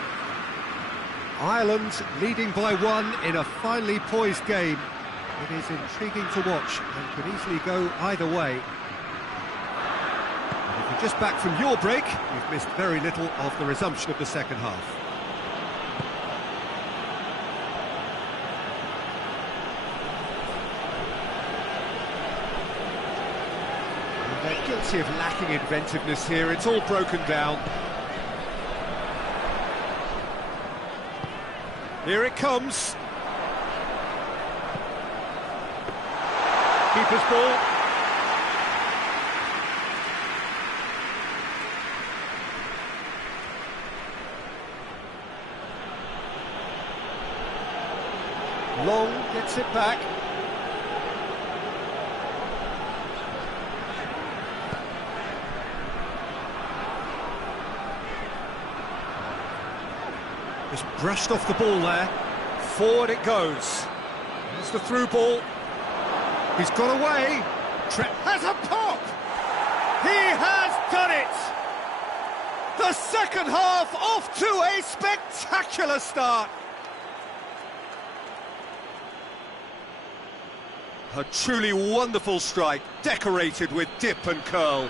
Ireland leading by 1 in a finely poised game. It is intriguing to watch and could easily go either way. And if you're just back from your break, you've missed very little of the resumption of the second half. And they're guilty of lacking inventiveness here. It's all broken down. Here it comes. Keeper's ball. Long gets it back. Just brushed off the ball there. Forward it goes. There's the through ball. He's got away. Trent has a pop. He has done it. The second half off to a spectacular start. A truly wonderful strike, decorated with dip and curl.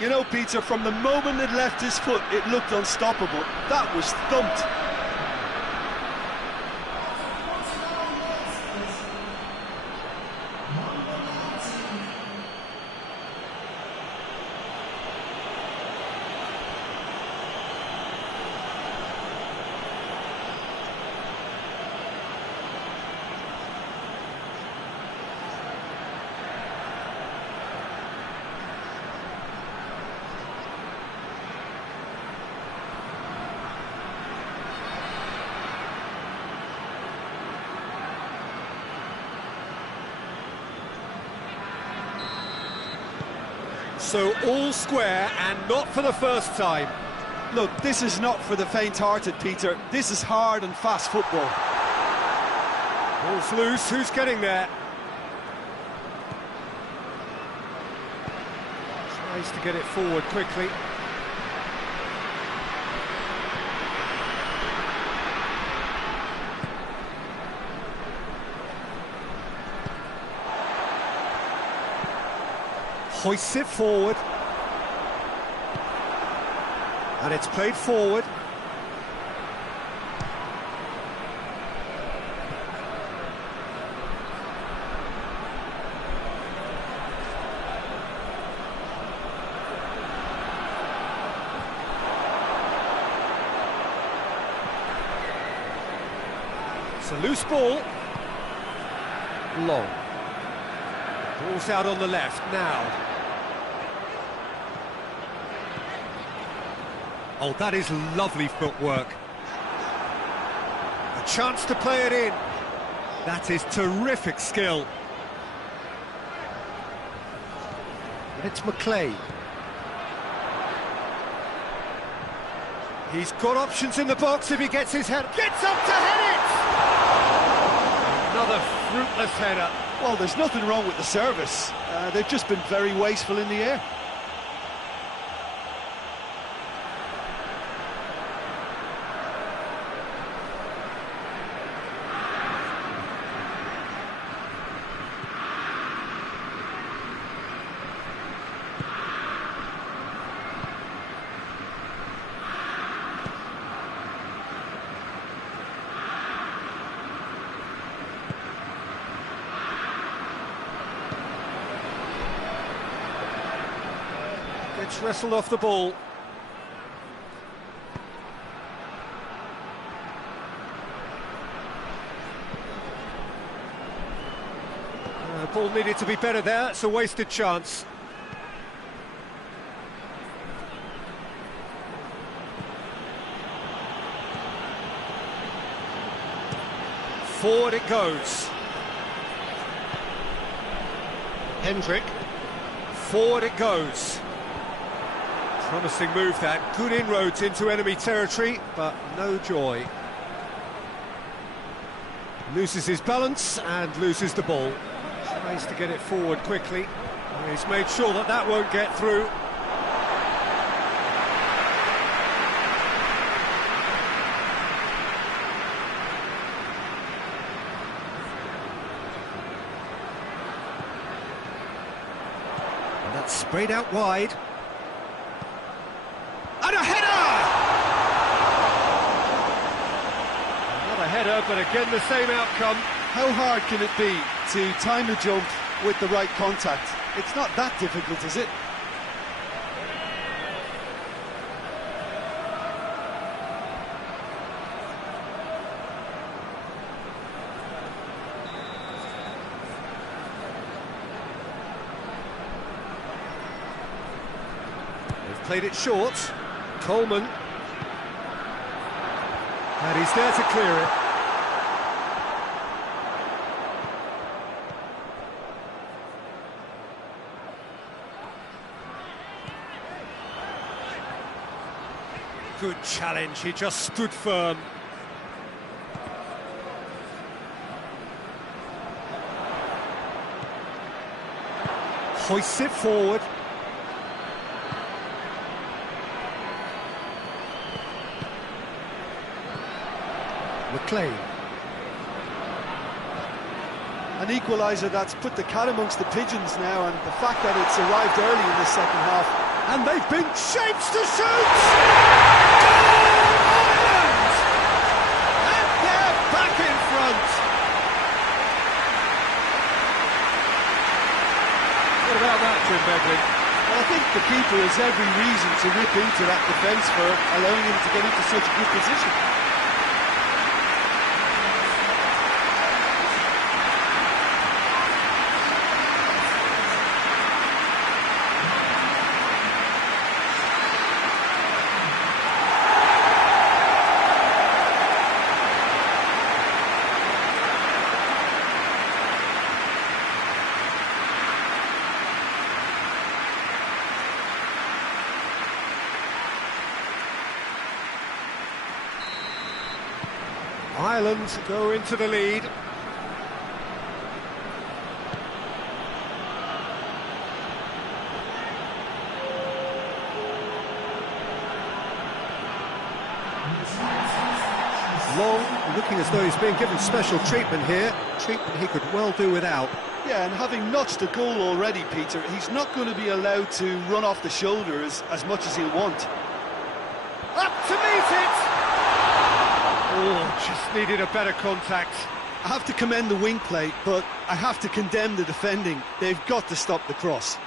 You know, Peter, from the moment it left his foot, it looked unstoppable. That was thumped. So all square, and not for the first time. Look, this is not for the faint-hearted, Peter. This is hard and fast football. Ball's loose, who's getting there? Tries to get it forward quickly. Hoists it forward. And it's played forward. It's a loose ball. Long. Ball's out on the left now. Oh, that is lovely footwork. A chance to play it in. That is terrific skill. And it's McClay. He's got options in the box if he gets his head. Gets up to head it! Another fruitless header. Well, there's nothing wrong with the service. They've just been very wasteful in the air. It's wrestled off the ball. The ball needed to be better there, it's a wasted chance. Forward it goes. Hendrick. Forward it goes. Promising move that, good inroads into enemy territory, but no joy. Loses his balance and loses the ball. Tries to get it forward quickly. He's made sure that that won't get through. And that's sprayed out wide. And a header! Another header, but again the same outcome. How hard can it be to time a jump with the right contact? It's not that difficult, is it? They've played it short. Coleman. And he's there to clear it. Good challenge, he just stood firm. Hoists it forward. McLean. An equaliser that's put the cat amongst the pigeons now, and the fact that it's arrived early in the second half. And they've been shapes to shoot! Goal, Ireland! And they're back in front! What about that, Jim Begley? Well, I think the keeper has every reason to rip into that defence for allowing him to get into such a good position. Ireland go into the lead. Long, looking as though he's being given special treatment here. Treatment he could well do without. Yeah, and having notched a goal already, Peter, he's not going to be allowed to run off the shoulder as much as he'll want. Up to meet it! Oh, just needed a better contact. I have to commend the wing play, but I have to condemn the defending. They've got to stop the cross.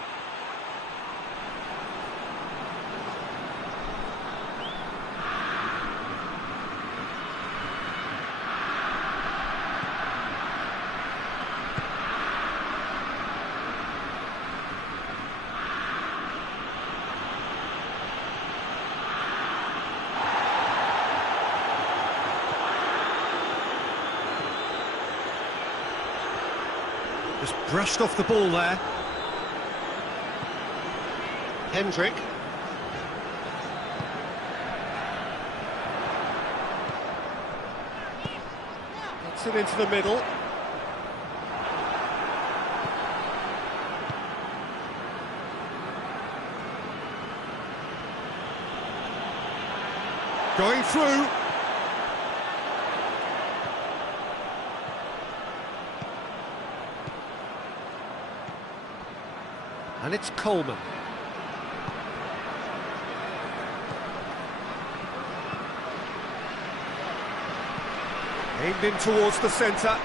Just brushed off the ball there. Hendrick. Gets it into the middle. Going through. And it's Coleman. Aimed in towards the centre.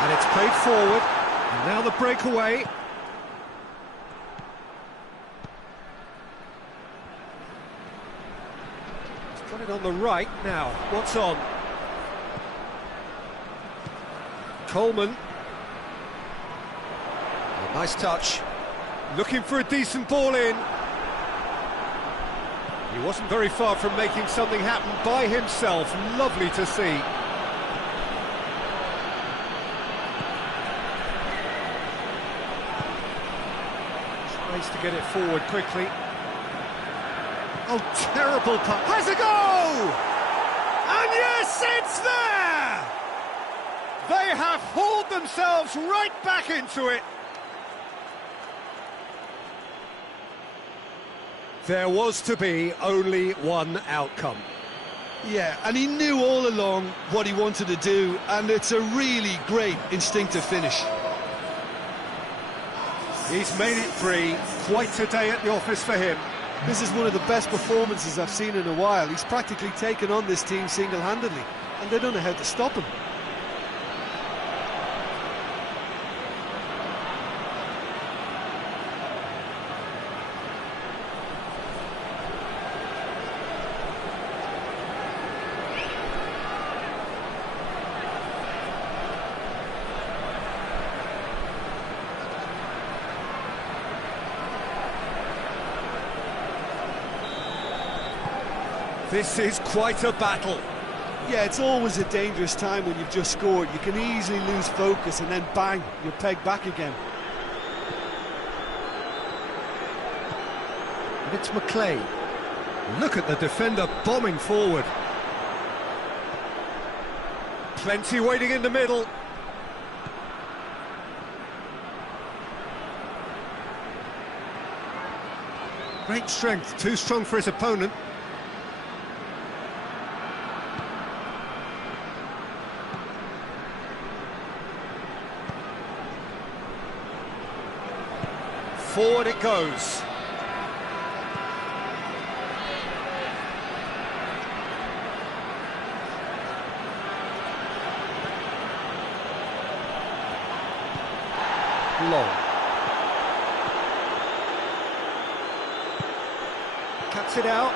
And it's played forward. And now the breakaway. He's got it on the right now. What's on? Coleman. Nice touch. Looking for a decent ball in. He wasn't very far from making something happen by himself. Lovely to see. Tries to get it forward quickly. Oh, terrible punt. Has a go! And yes, it's there! They have hauled themselves right back into it. There was to be only one outcome. Yeah, and he knew all along what he wanted to do, and it's a really great instinctive finish. He's made it free. Quite a day at the office for him. This is one of the best performances I've seen in a while. He's practically taken on this team single-handedly, and they don't know how to stop him. This is quite a battle. Yeah, it's always a dangerous time when you've just scored. You can easily lose focus and then bang, you're pegged back again. And it's McLean. Look at the defender bombing forward. Plenty waiting in the middle. Great strength, too strong for his opponent. Forward it goes. Long. Cuts it out.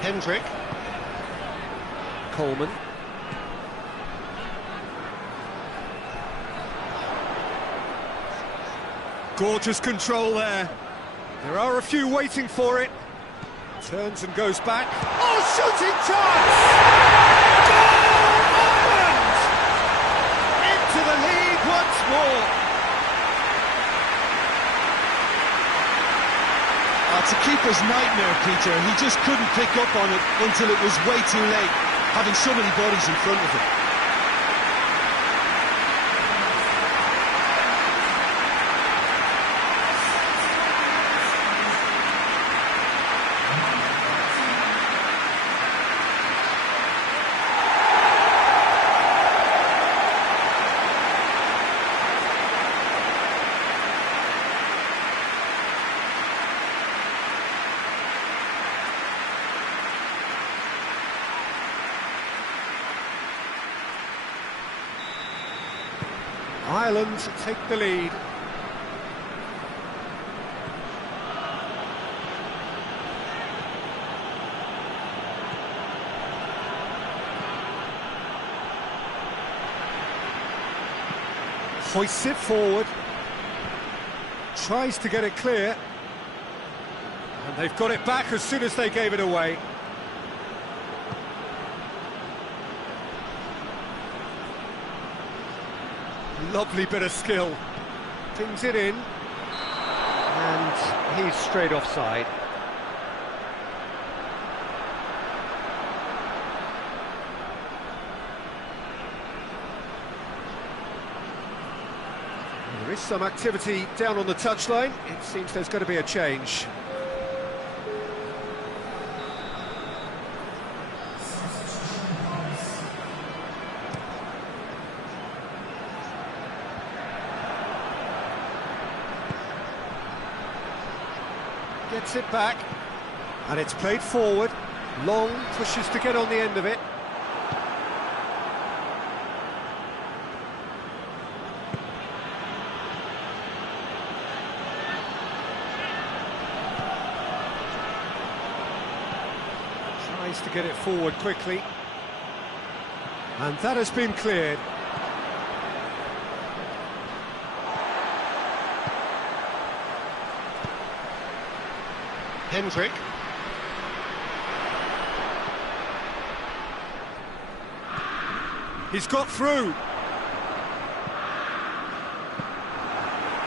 Hendrick. Coleman. Gorgeous control there. There are a few waiting for it. Turns and goes back. Oh, shooting chance! Goal! Ireland! Into the lead once more. It's a keeper's nightmare, Peter. He just couldn't pick up on it until it was way too late, having so many bodies in front of him. Ireland take the lead. Hoists it forward. Tries to get it clear. And they've got it back as soon as they gave it away. Lovely bit of skill. Pings it in. And he's straight offside. There is some activity down on the touchline. It seems there's going to be a change. Gets it back, and it's played forward. Long pushes to get on the end of it. Tries to get it forward quickly, and that has been cleared. Hendrick. He's got through.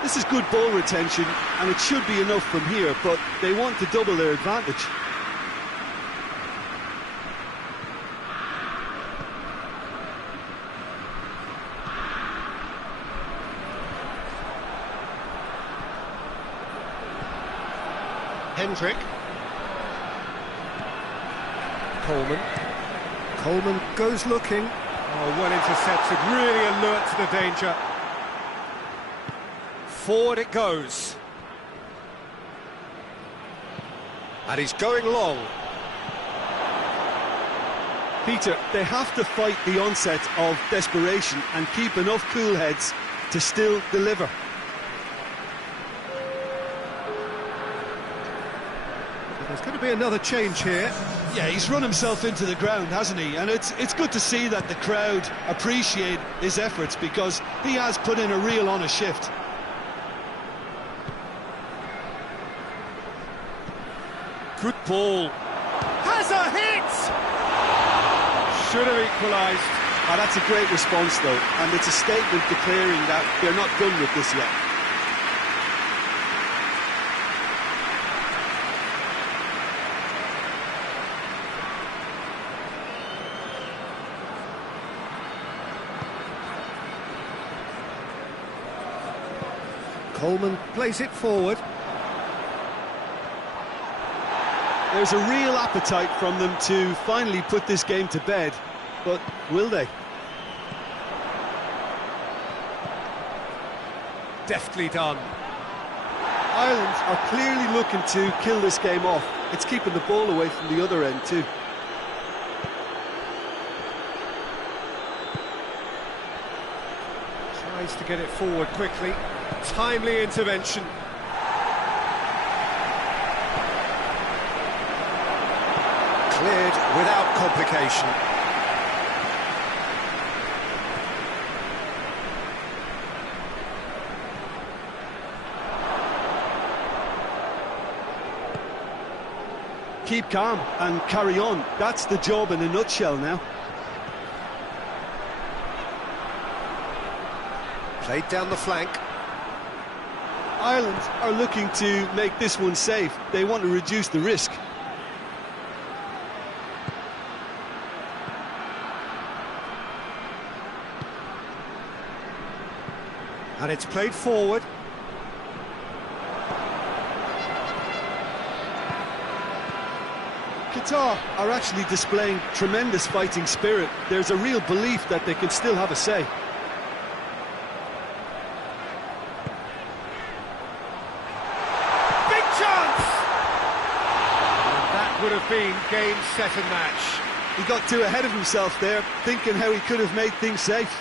This is good ball retention, and it should be enough from here, but they want to double their advantage. Hendrick. Coleman goes looking. Oh, well intercepted, really alert to the danger. Forward it goes. And he's going long. Peter, they have to fight the onset of desperation and keep enough cool heads to still deliver. There's going to be another change here. Yeah, he's run himself into the ground, hasn't he? And it's good to see that the crowd appreciate his efforts, because he has put in a real honest shift. Good ball. Has a hit! Should have equalised. Oh, that's a great response, though, and it's a statement declaring that they're not done with this yet. Coleman plays it forward. There's a real appetite from them to finally put this game to bed, but will they? Deftly done. Ireland are clearly looking to kill this game off. It's keeping the ball away from the other end too. Tries to get it forward quickly. Timely intervention. Cleared without complication. Keep calm and carry on. That's the job in a nutshell now. Played down the flank. Ireland are looking to make this one safe. They want to reduce the risk. And it's played forward. Qatar are actually displaying tremendous fighting spirit. There's a real belief that they can still have a say. Big chance! And that would have been game, set and match. He got too ahead of himself there, thinking how he could have made things safe.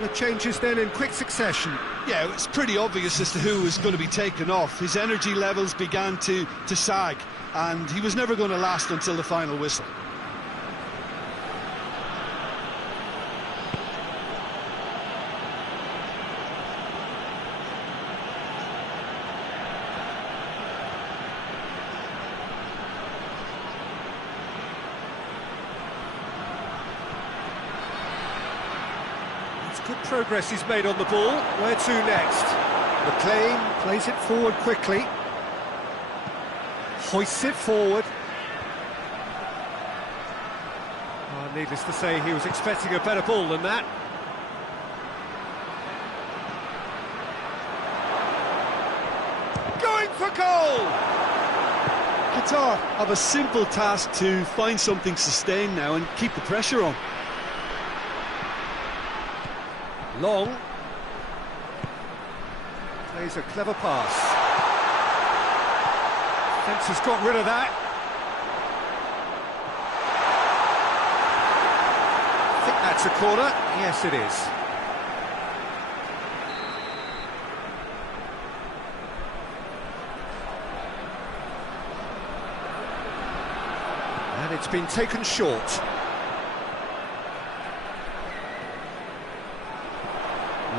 The changes then in quick succession. Yeah, it was pretty obvious as to who was going to be taken off. His energy levels began to sag, and he was never going to last until the final whistle. Good progress he's made on the ball. Where to next? McLean plays it forward quickly. Hoists it forward. Oh, needless to say, he was expecting a better ball than that. Going for goal! Qatar have a simple task to find something sustained now and keep the pressure on. Long. Plays a clever pass. Fence has got rid of that. I think that's a corner. Yes, it is. And it's been taken short.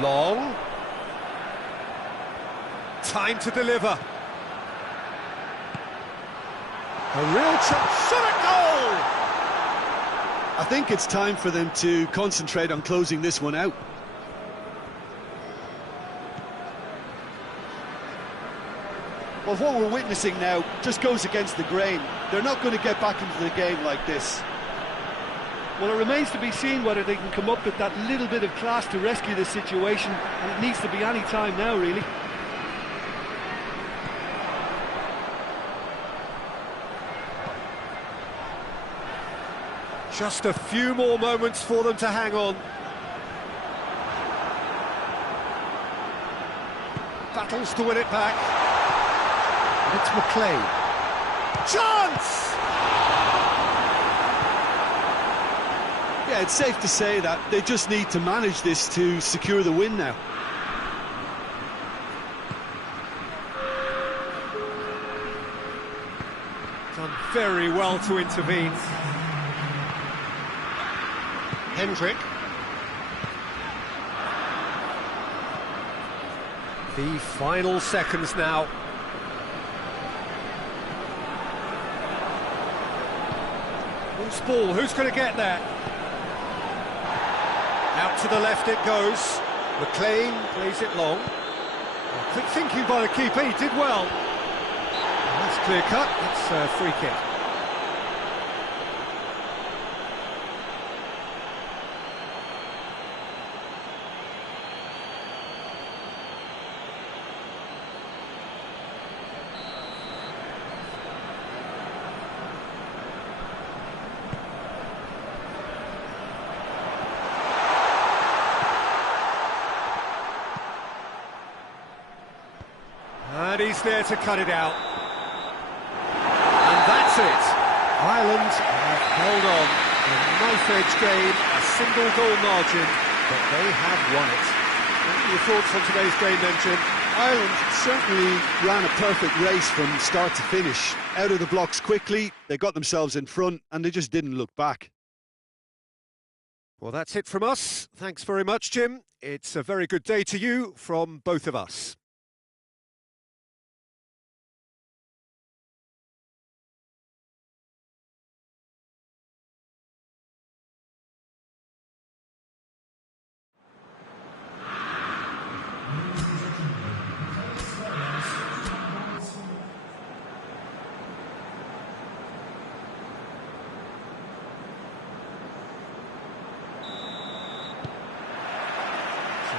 Long. Time to deliver. A real chance. Shot at goal! I think it's time for them to concentrate on closing this one out. Well, what we're witnessing now just goes against the grain. They're not going to get back into the game like this. Well, it remains to be seen whether they can come up with that little bit of class to rescue this situation, and it needs to be any time now, really. Just a few more moments for them to hang on. Battles to win it back. And it's McLean. Chance! Yeah, it's safe to say that they just need to manage this to secure the win now. Done very well to intervene. Hendrick. The final seconds now. Who's ball? Who's going to get there? Out to the left it goes. McLean plays it long. Quick thinking by the keeper, he did well. That's clear cut, it's a free kick. And he's there to cut it out. And that's it. Ireland have held on. A knife-edge game, a single goal margin, but they have won it. What are your thoughts on today's game then, Jim? Ireland certainly ran a perfect race from start to finish. Out of the blocks quickly, they got themselves in front, and they just didn't look back. Well, that's it from us. Thanks very much, Jim. It's a very good day to you from both of us.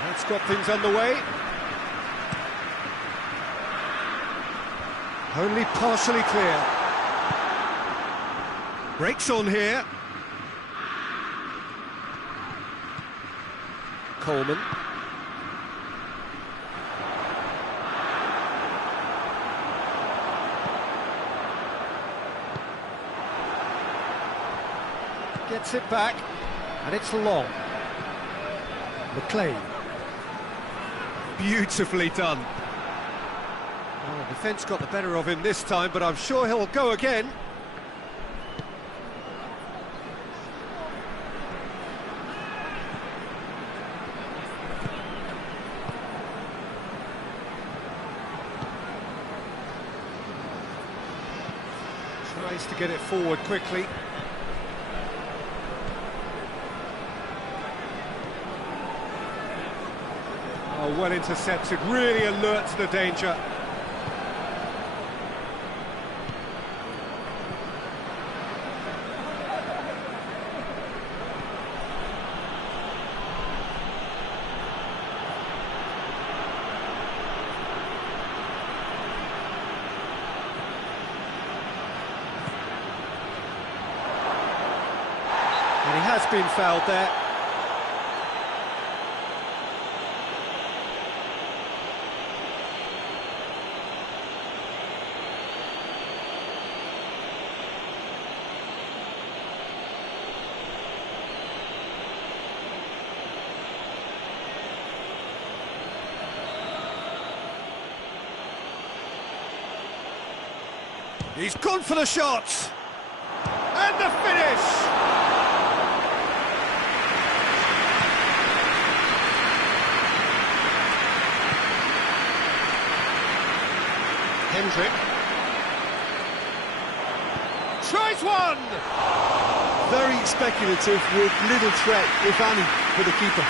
Let's got things underway. Only partially clear. Breaks on here. Coleman. Gets it back, and it's Long. McLean. Beautifully done. Well, the defence got the better of him this time, but I'm sure he'll go again. Tries to get it forward quickly. Oh, well intercepted, really alert to the danger. And he has been fouled there. He's gone for the shot! And the finish! Hendrick. Tries one! Very speculative with little threat, if any, for the keeper.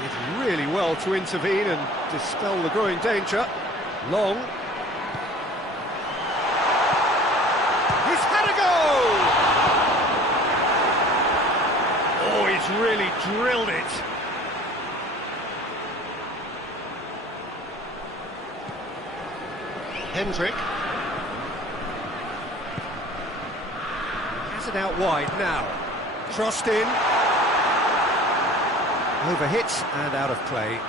Did really well to intervene and dispel the growing danger. Long. He's had a go! Oh, he's really drilled it. Hendrick. Has it out wide now. Crossed in. Overhit and out of play.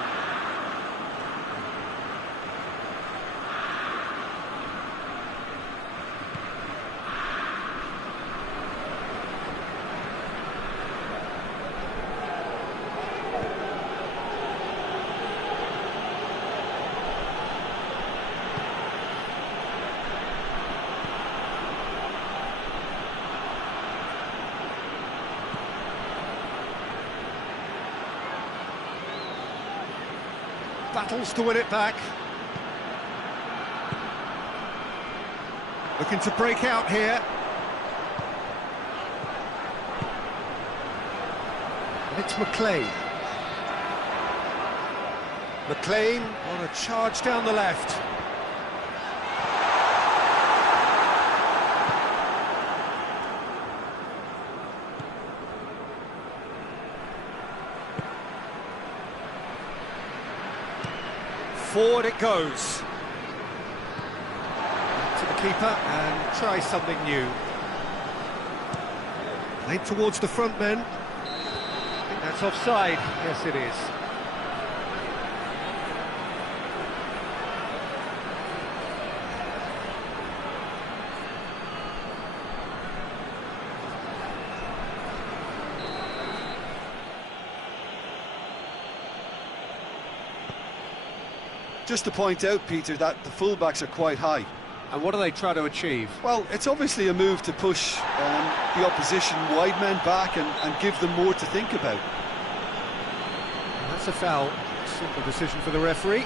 Battles to win it back. Looking to break out here. And it's McLean. McLean on a charge down the left. Forward it goes. To the keeper and try something new. Played towards the front men. I think that's offside. Yes, it is. Just to point out, Peter, that the fullbacks are quite high. And what do they try to achieve? Well, it's obviously a move to push the opposition wide men back and give them more to think about. And that's a foul. Simple decision for the referee.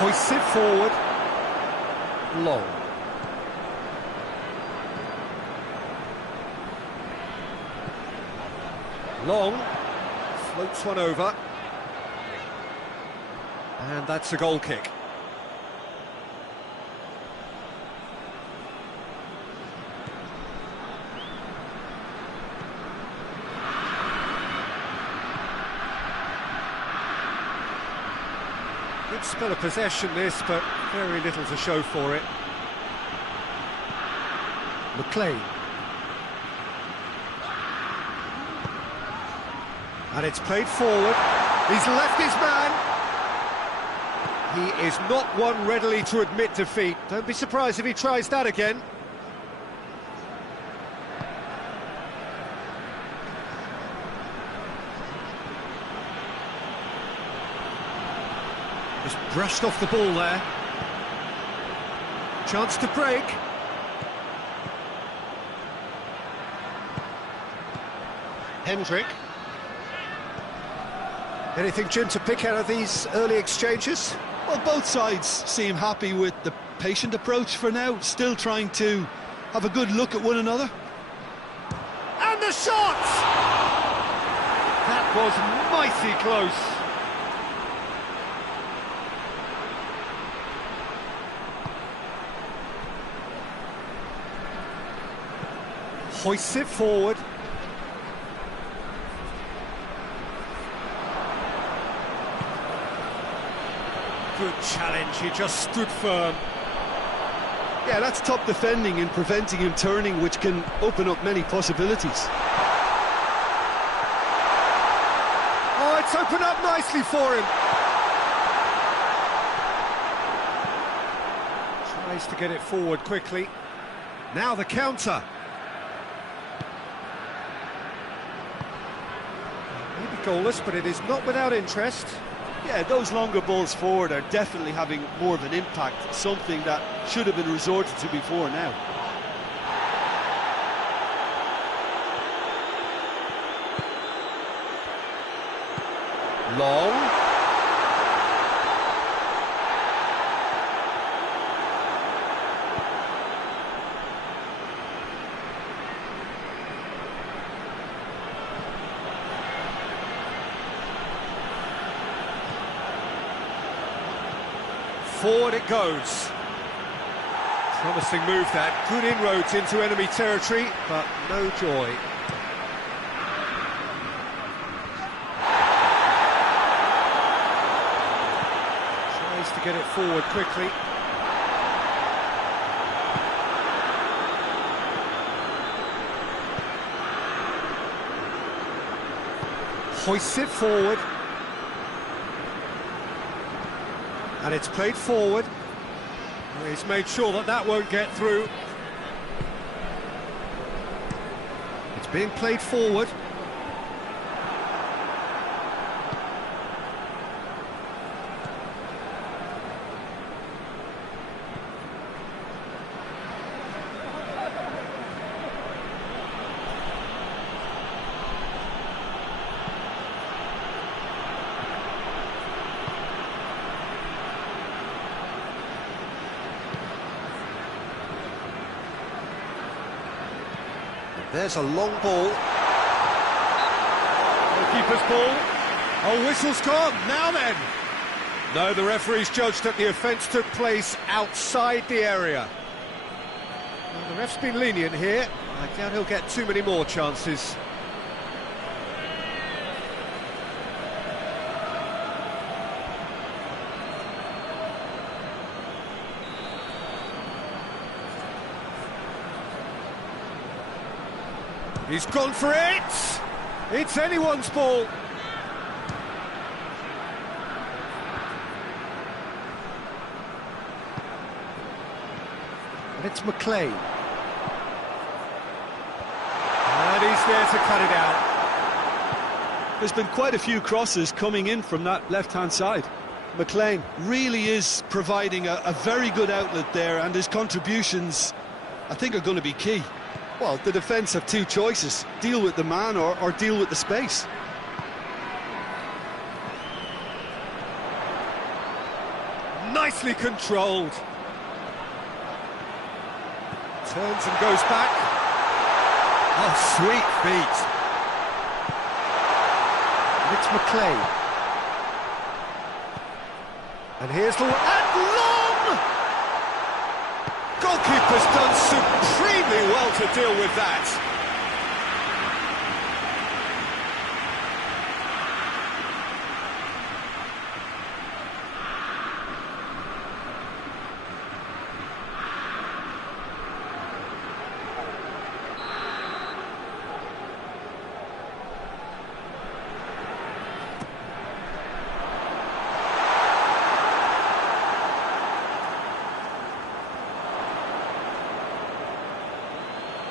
Hoists it forward. Long. Long. Floats one over. And that's a goal kick. Good spell of possession this, but very little to show for it. McLean. And it's played forward. He's left his man. He is not one readily to admit defeat. Don't be surprised if he tries that again. Just brushed off the ball there. Chance to break. Hendrick. Anything, Jim, to pick out of these early exchanges? Well, both sides seem happy with the patient approach for now, still trying to have a good look at one another. And the shot! That was mighty close. Hoists it forward. Good challenge, he just stood firm. Yeah, that's top defending and preventing him turning, which can open up many possibilities. Oh, It's opened up nicely for him. Tries to get it forward quickly. Now the counter. Maybe goalless, but it is not without interest. Yeah, those longer balls forward are definitely having more of an impact, something that should have been resorted to before now. Long. Forward it goes. Promising move that. Good inroads into enemy territory, but no joy. Tries to get it forward quickly. Hoists it forward. And it's played forward. He's made sure that that won't get through. It's being played forward. There's a long ball. Keeper's ball. Oh, whistle's gone. Now then. No, the referee's judged that the offence took place outside the area. Well, the ref's been lenient here. I doubt he'll get too many more chances. He's gone for it! It's anyone's ball! And it's McLean. And he's there to cut it out. There's been quite a few crosses coming in from that left-hand side. McLean really is providing a very good outlet there, and his contributions, I think, are going to be key. Well, the defence have two choices: deal with the man or deal with the space. Nicely controlled. Turns and goes back. Oh, sweet feet. And it's McLean. And here's the... And long! Goalkeeper's done supremely well to deal with that.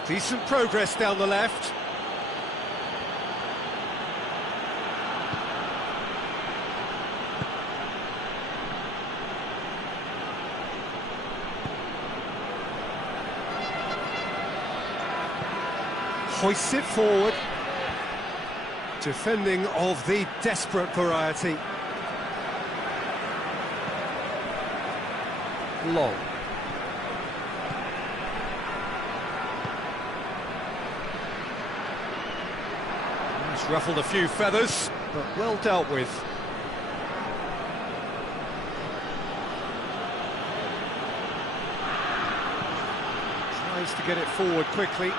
Decent progress down the left. Hoists it forward. Defending of the desperate variety. Long. Ruffled a few feathers, but well dealt with. Tries to get it forward quickly. It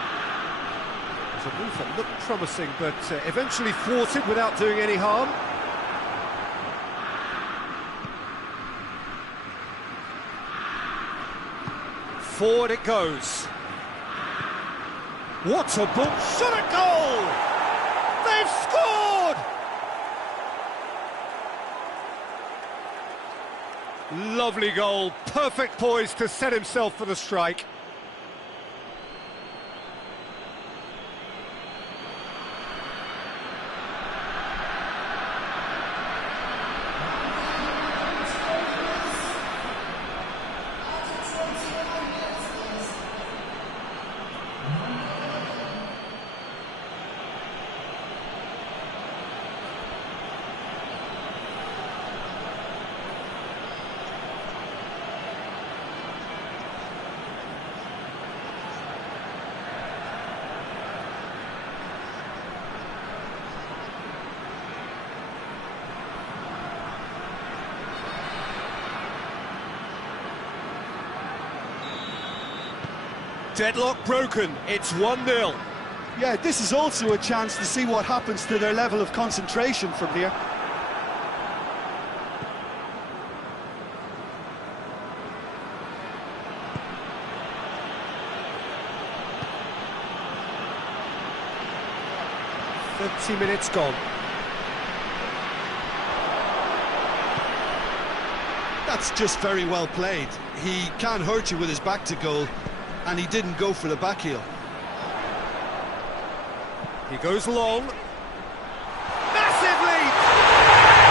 was a move that looked promising, but eventually thwarted without doing any harm. Forward it goes. What a ball! Shot at goal! They've scored! Lovely goal, perfect poise to set himself for the strike. Deadlock broken, it's 1-0. Yeah, this is also a chance to see what happens to their level of concentration from here. Minutes gone. That's just very well played. He can't hurt you with his back to goal, and he didn't go for the back heel. He goes long. Massive lead!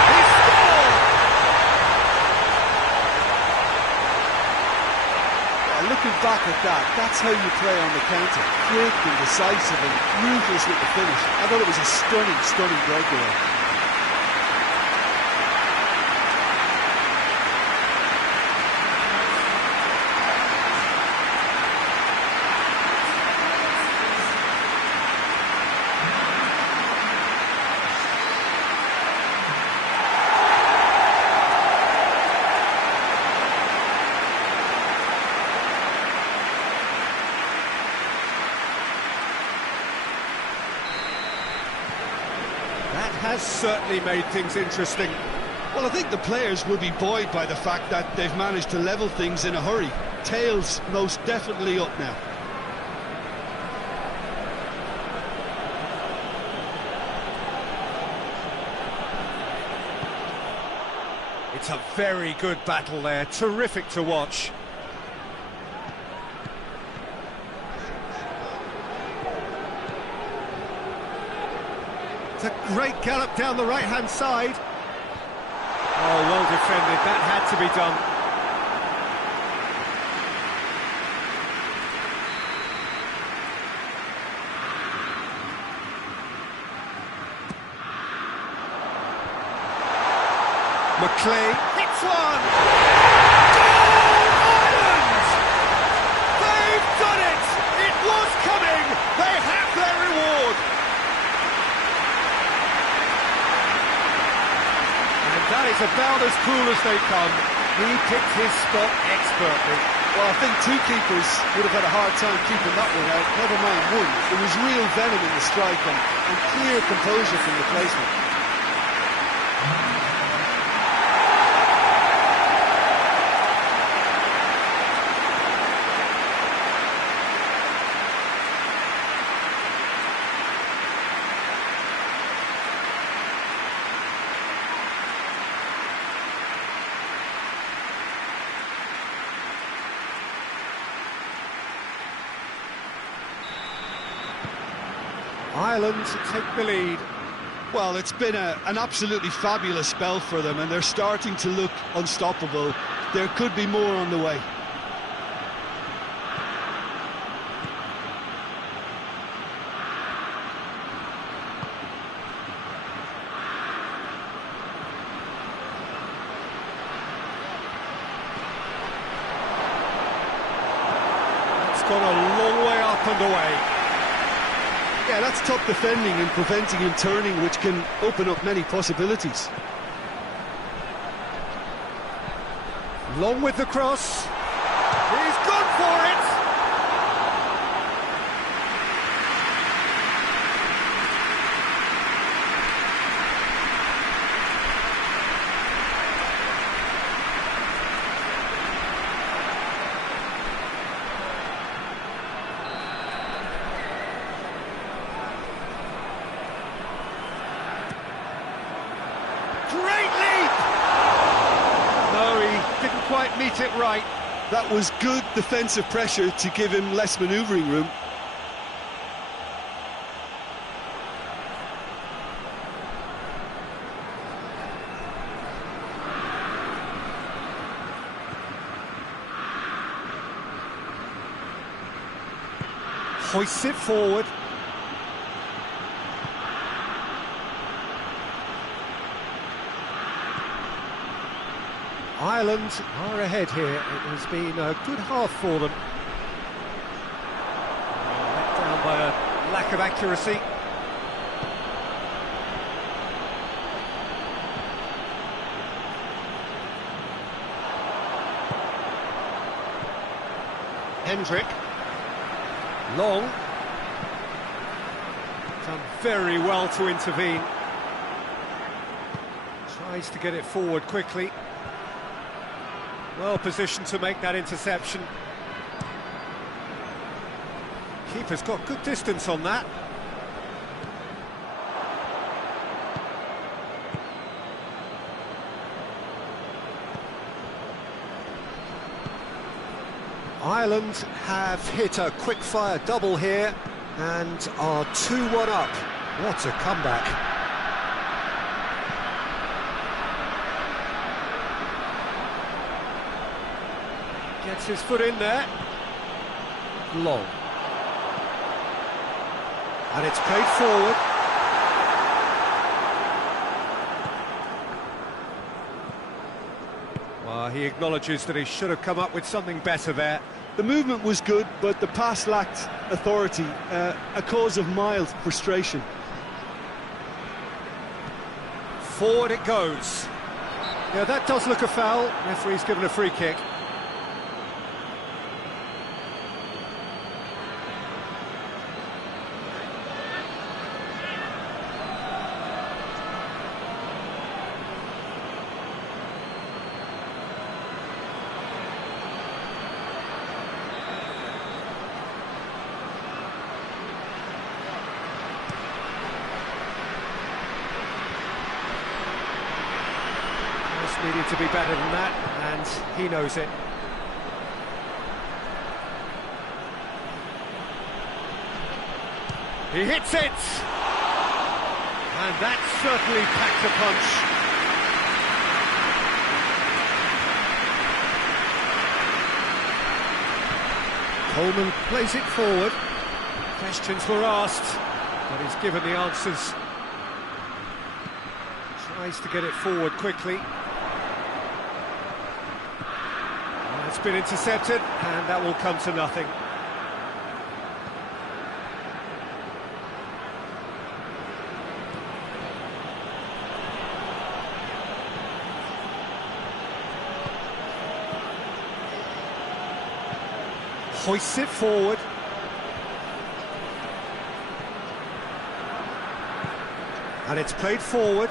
He scored! Yeah, looking back at that, that's how you play on the counter. Quick and decisive and ruthless with the finish. I thought it was a stunning, stunning breakaway. That has certainly made things interesting. Well, I think the players will be buoyed by the fact that they've managed to level things in a hurry. Tails most definitely up now. It's a very good battle there, terrific to watch. It's a great gallop down the right-hand side. Oh, well defended, that had to be done. McLean hits one! Goal, Ireland! They've done it! It was coming! They have their reward! And that is about as cool as they come. He picked his spot expertly. Well, I think two keepers would have had a hard time keeping that one out, never mind one. There was real venom in the strike and clear composure from the placement. Ireland to take the lead. Well, it's been an absolutely fabulous spell for them, and they're starting to look unstoppable. There could be more on the way. It's gone a long way up and away. Yeah, that's top defending and preventing him turning, which can open up many possibilities. Long with the cross. He's gone for it! Great leap! No, he didn't quite meet it right. That was good defensive pressure to give him less manoeuvring room. Hoists it forward. Ireland are ahead here. It has been a good half for them. Let down by a lack of accuracy. Hendrick. Long. Done very well to intervene. Tries to get it forward quickly. Well positioned to make that interception. Keeper's got good distance on that. Ireland have hit a quick-fire double here and are 2-1 up. What a comeback. Gets his foot in there. Long. And it's played forward. Well, he acknowledges that he should have come up with something better there. The movement was good, but the pass lacked authority, a cause of mild frustration. Forward it goes. Yeah, that does look a foul. Referee's given a free kick. Needed to be better than that, and he knows it. He hits it! And that certainly packed a punch. Coleman plays it forward. Questions were asked, but he's given the answers. Tries to get it forward quickly. It's been intercepted, and that will come to nothing. Hoists it forward. And it's played forward.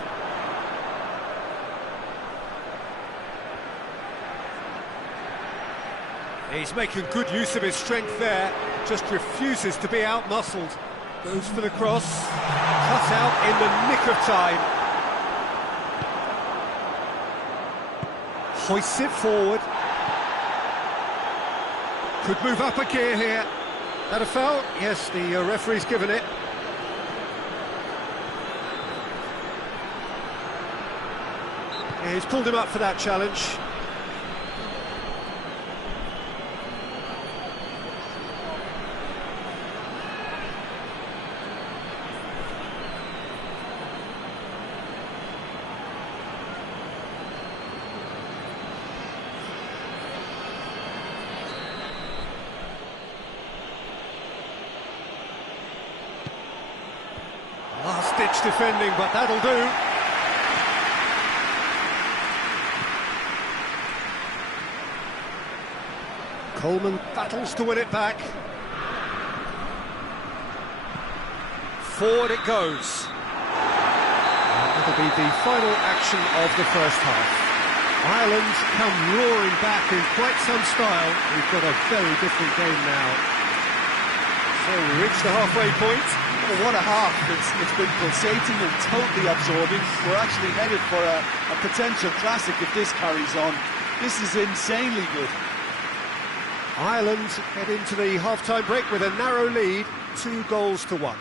He's making good use of his strength there, just refuses to be out-muscled. Goes for the cross, cut out in the nick of time. Hoists it forward. Could move up a gear here. That a foul? Yes, the referee's given it. Yeah, he's pulled him up for that challenge. Last-ditch defending, but that'll do. Coleman battles to win it back. Forward it goes. And that'll be the final action of the first half. Ireland come roaring back in quite some style. We've got a very different game now. So we reach the halfway point. Well, what a half. It's been pulsating and totally absorbing. We're actually headed for a potential classic if this carries on. This is insanely good. Ireland head into the half-time break with a narrow lead, 2-1.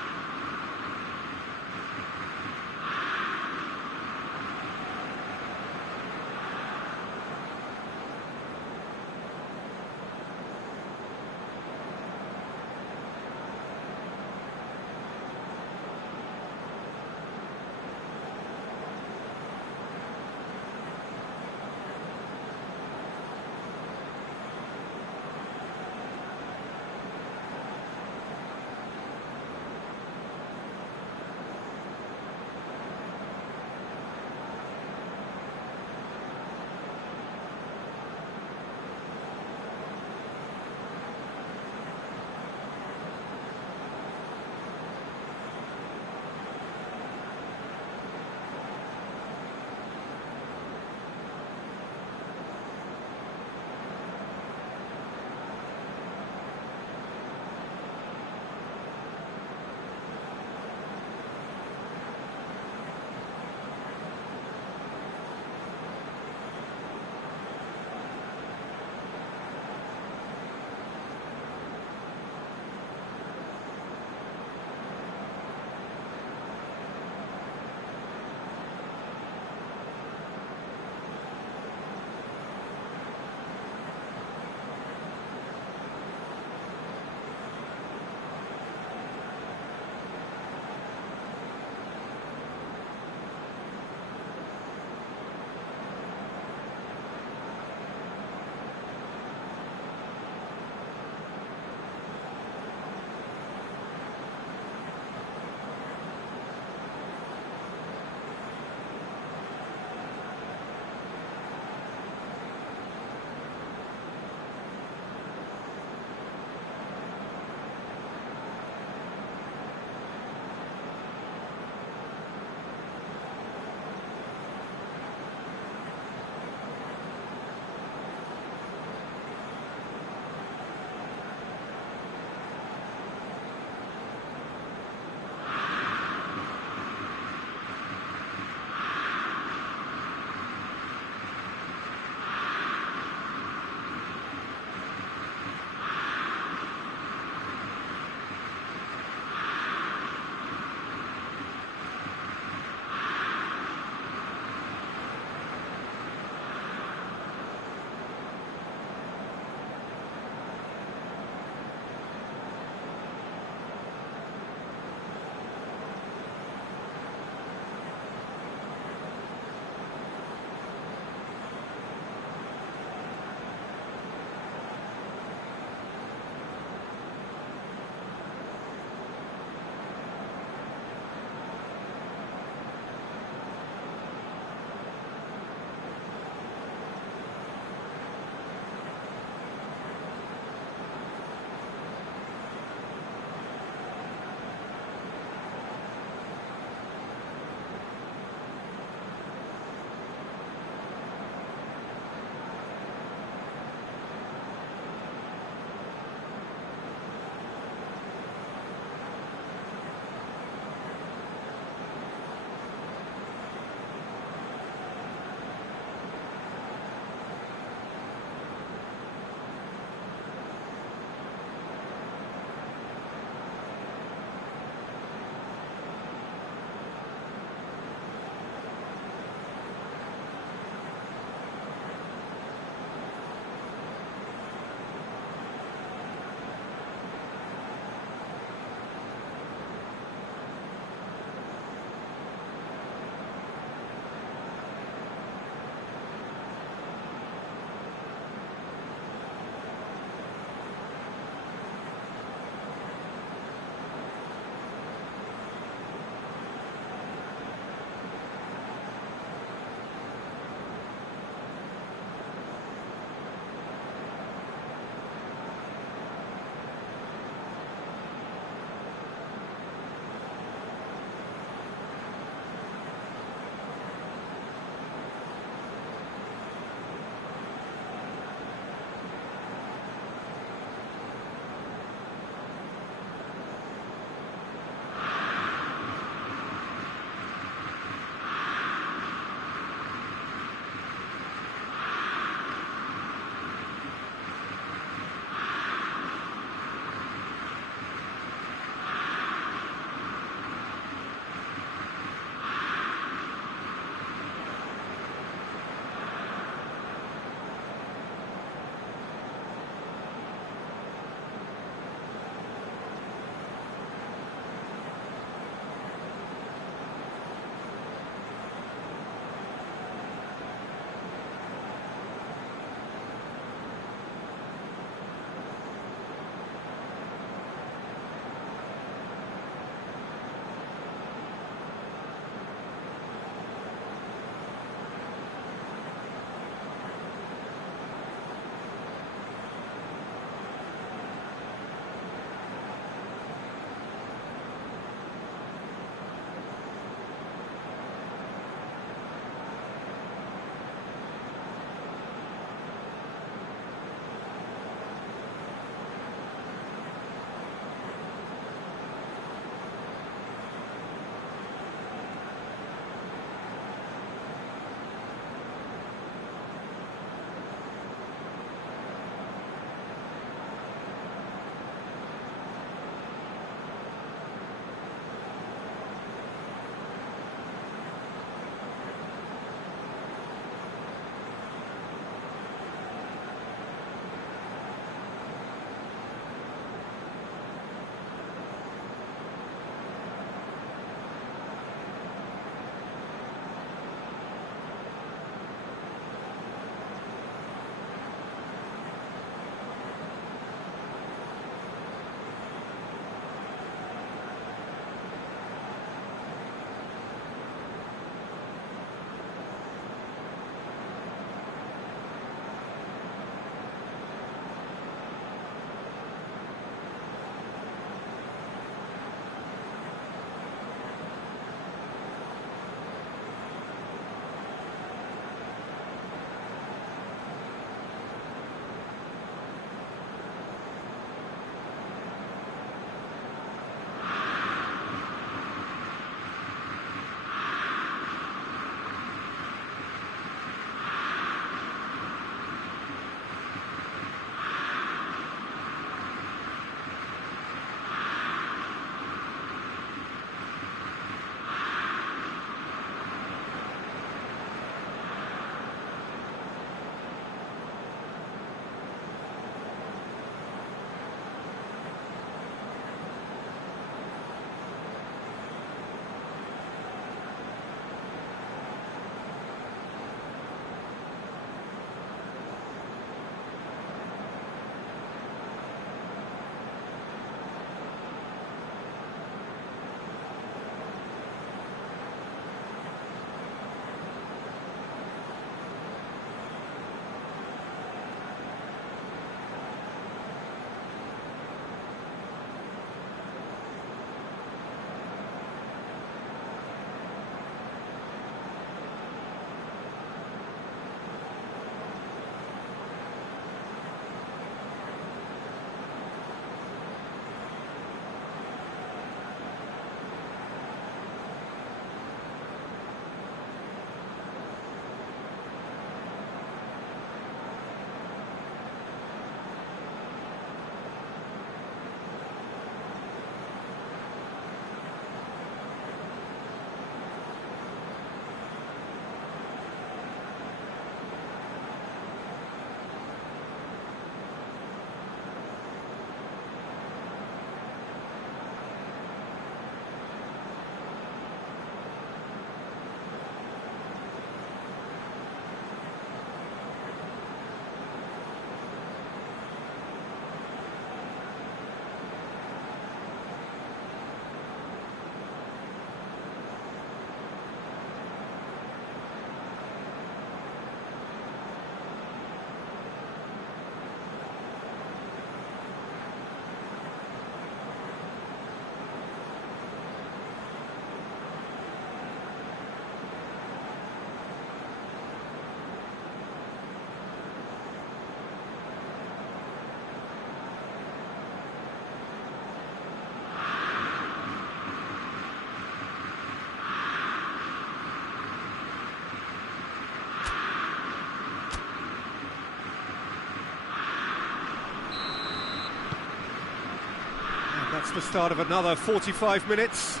That's the start of another 45 minutes.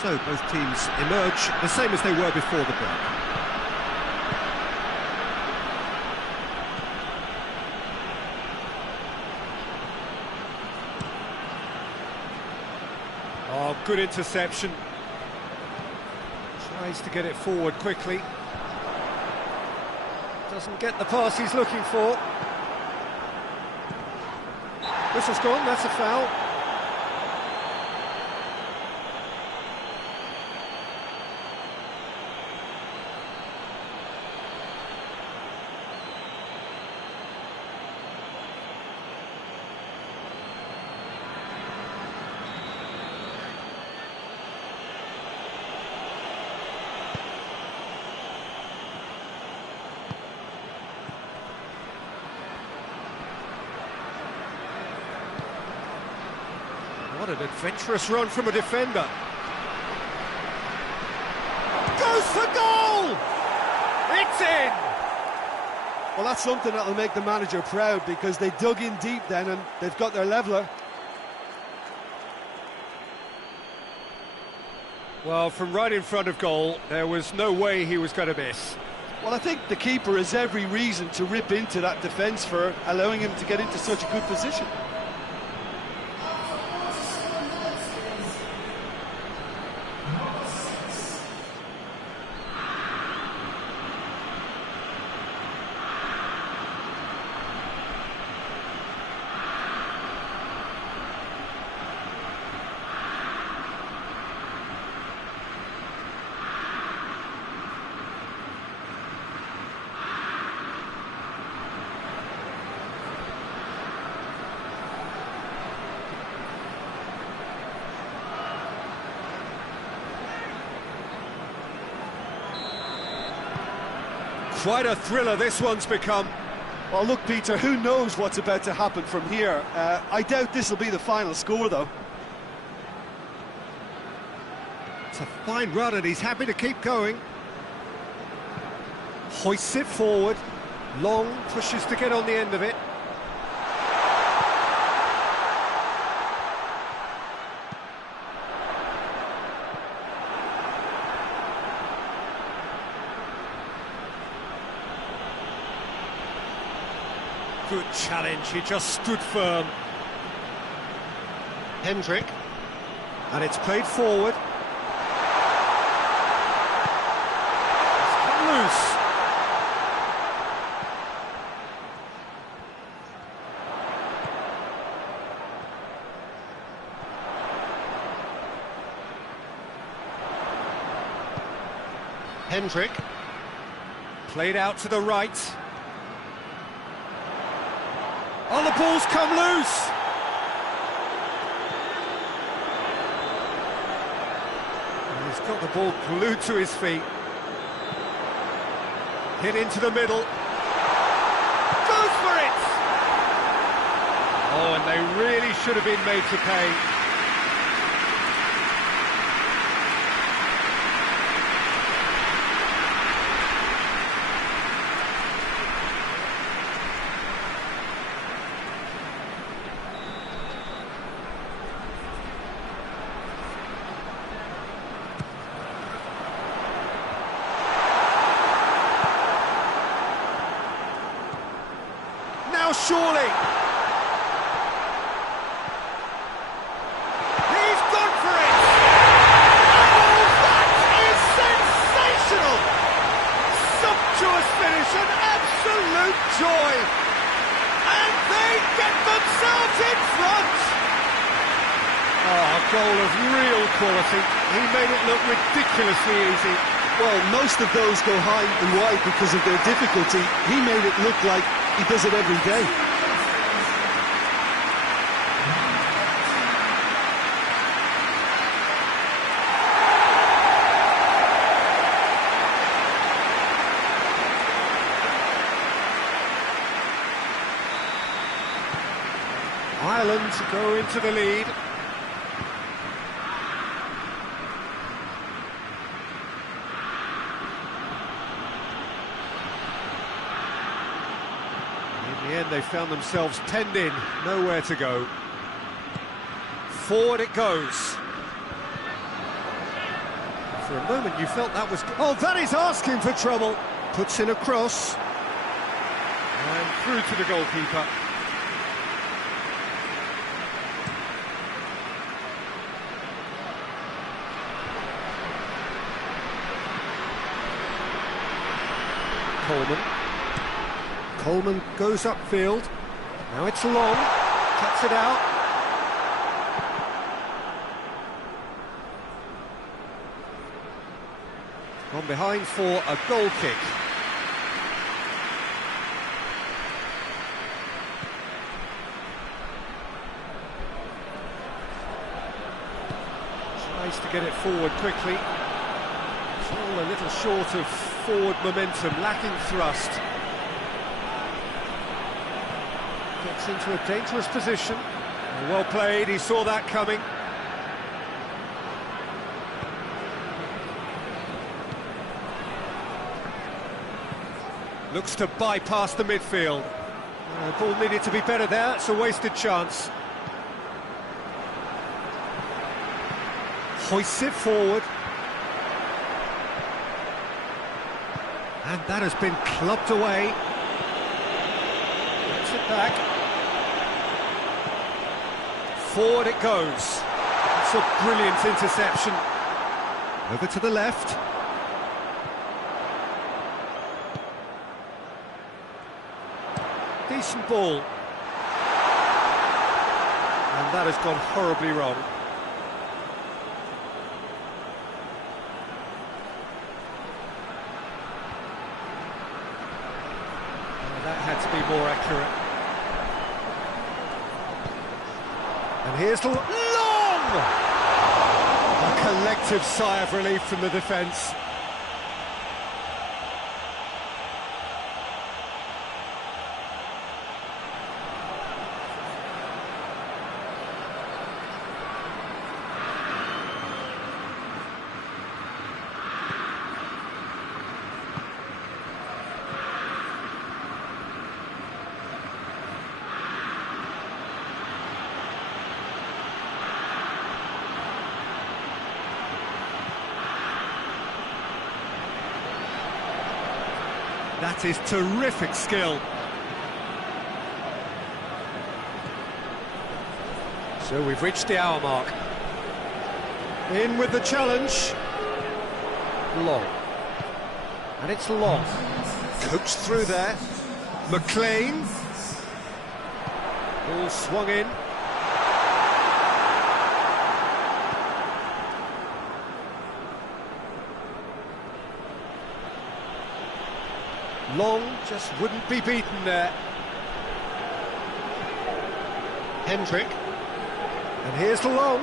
So both teams emerge the same as they were before the break. Oh, good interception. Tries to get it forward quickly. Doesn't get the pass he's looking for. Whistle's gone, that's a foul. What an adventurous run from a defender. Goes for goal! It's in! Well, that's something that'll make the manager proud, because they dug in deep then and they've got their leveller. Well, from right in front of goal, there was no way he was going to miss. Well, I think the keeper has every reason to rip into that defence for allowing him to get into such a good position. Quite a thriller this one's become. Well, look, Peter, who knows what's about to happen from here. I doubt this will be the final score, though. It's a fine run and he's happy to keep going. Hoists it forward. Long pushes to get on the end of it. Good challenge, he just stood firm. Hendrick, and it's played forward. It's come loose. Hendrick, played out to the right. Oh, the ball's come loose! And he's got the ball glued to his feet. Hit into the middle. Goes for it! Oh, and they really should have been made to pay. Surely. He's gone for it. Oh, that is sensational. Sumptuous finish, an absolute joy. And they get themselves in front. Oh, a goal of real quality. He made it look ridiculously easy. Well, most of those go high and wide because of their difficulty. He made it look like he does it every day. Ireland go into the lead. In the end, they found themselves penned in, nowhere to go. Forward it goes. For a moment you felt that was... Oh, that is asking for trouble. Puts in a cross. And through to the goalkeeper. Coleman goes upfield. Now it's long. Cuts it out. Gone behind for a goal kick. Tries to get it forward quickly. It's all a little short of forward momentum, lacking thrust. Gets into a dangerous position. Well played, he saw that coming. Looks to bypass the midfield. Ball needed to be better there, it's a wasted chance. Hoists it forward. And that has been clubbed away. Gets it back. Forward it goes. It's a brilliant interception. Over to the left. Decent ball. And that has gone horribly wrong. That had to be more accurate. And here's the long! A collective sigh of relief from the defence. That is terrific skill. So we've reached the hour mark. In with the challenge. Long. And it's long. Coached through there. McLean. Ball swung in. Long just wouldn't be beaten there. Hendrick. And here's the long.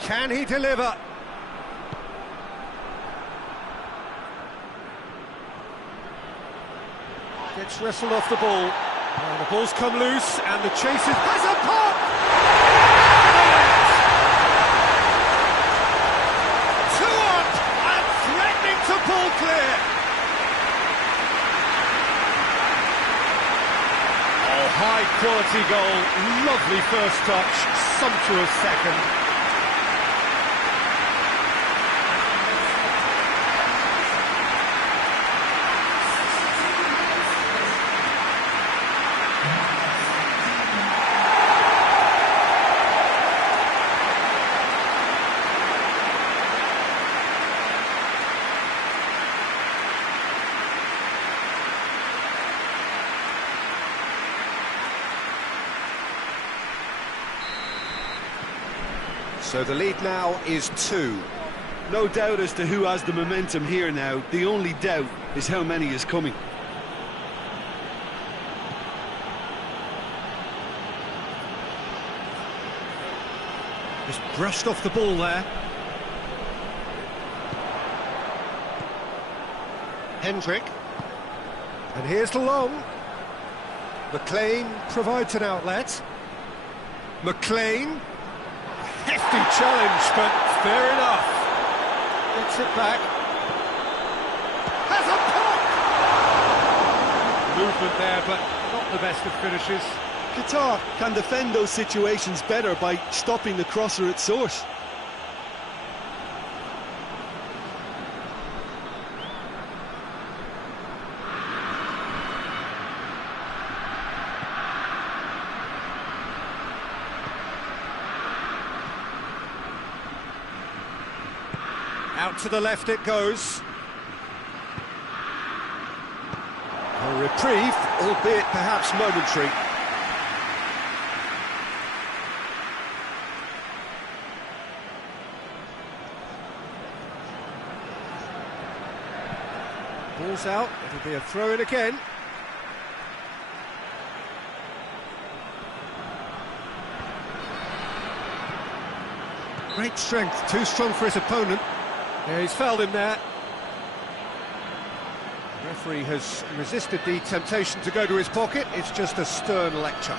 Can he deliver? Gets wrestled off the ball. And the ball's come loose and the chase has a pop! Ball clear. Oh, high quality goal, lovely first touch, sumptuous second. So the lead now is 2. No doubt as to who has the momentum here now. The only doubt is how many is coming. Just brushed off the ball there. Hendrick. And here's the long. McLean provides an outlet. McLean. Hefty challenge, but fair enough. Gets it back. Has a pop! Movement there, but not the best of finishes. Qatar can defend those situations better by stopping the crosser at source. Out to the left it goes. A reprieve, albeit perhaps momentary. Ball's out, it'll be a throw-in again. Great strength, too strong for his opponent. Yeah, he's fouled him there. The referee has resisted the temptation to go to his pocket. It's just a stern lecture.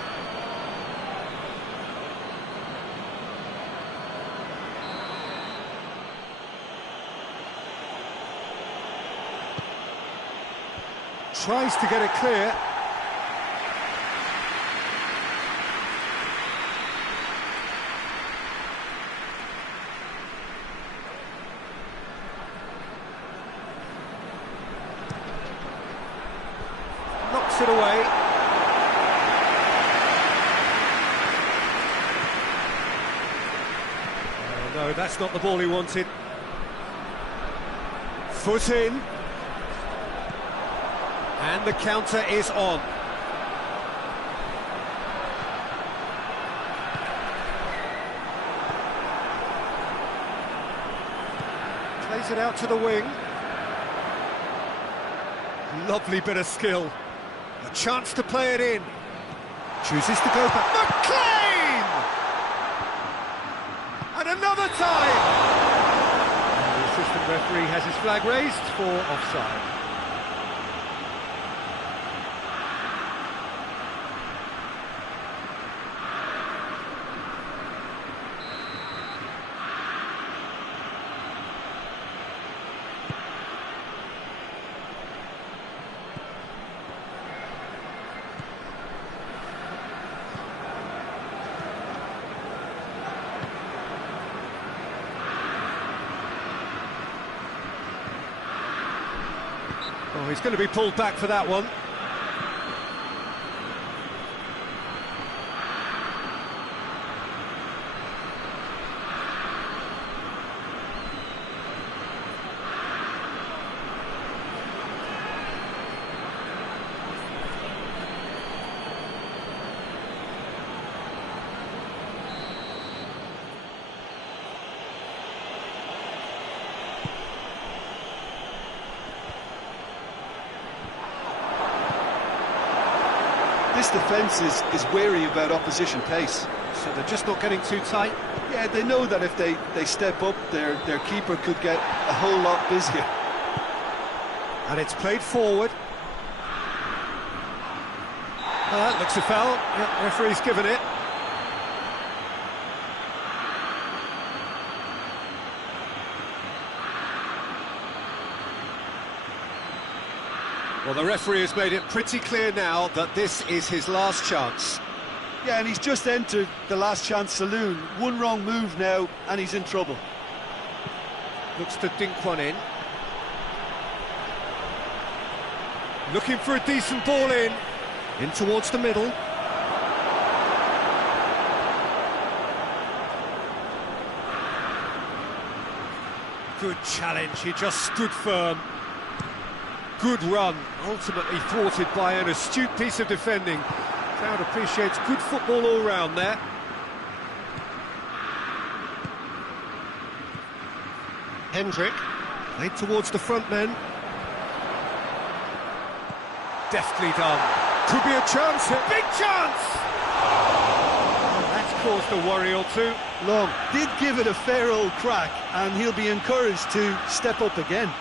Tries to get it clear. Knocks it away. Oh, no, that's not the ball he wanted. Foot in. And the counter is on. Plays it out to the wing. Lovely bit of skill. A chance to play it in. Chooses to go back. McLean! And another time! And the assistant referee has his flag raised for offside. Oh, he's going to be pulled back for that one. This defence is wary about opposition pace. So they're just not getting too tight. Yeah, they know that if they step up, their keeper could get a whole lot busier. And it's played forward. That looks a foul. Yeah, referee's given it. Well, the referee has made it pretty clear now that this is his last chance. Yeah, and he's just entered the last chance saloon. One wrong move now, and he's in trouble. Looks to dink one in. Looking for a decent ball in towards the middle. Good challenge, he just stood firm. Good run, ultimately thwarted by an astute piece of defending. Crowd appreciates good football all round there. Hendrick, played towards the front men. Deftly done. Could be a chance here. Big chance! That's caused a worry or two. Long did give it a fair old crack, and he'll be encouraged to step up again.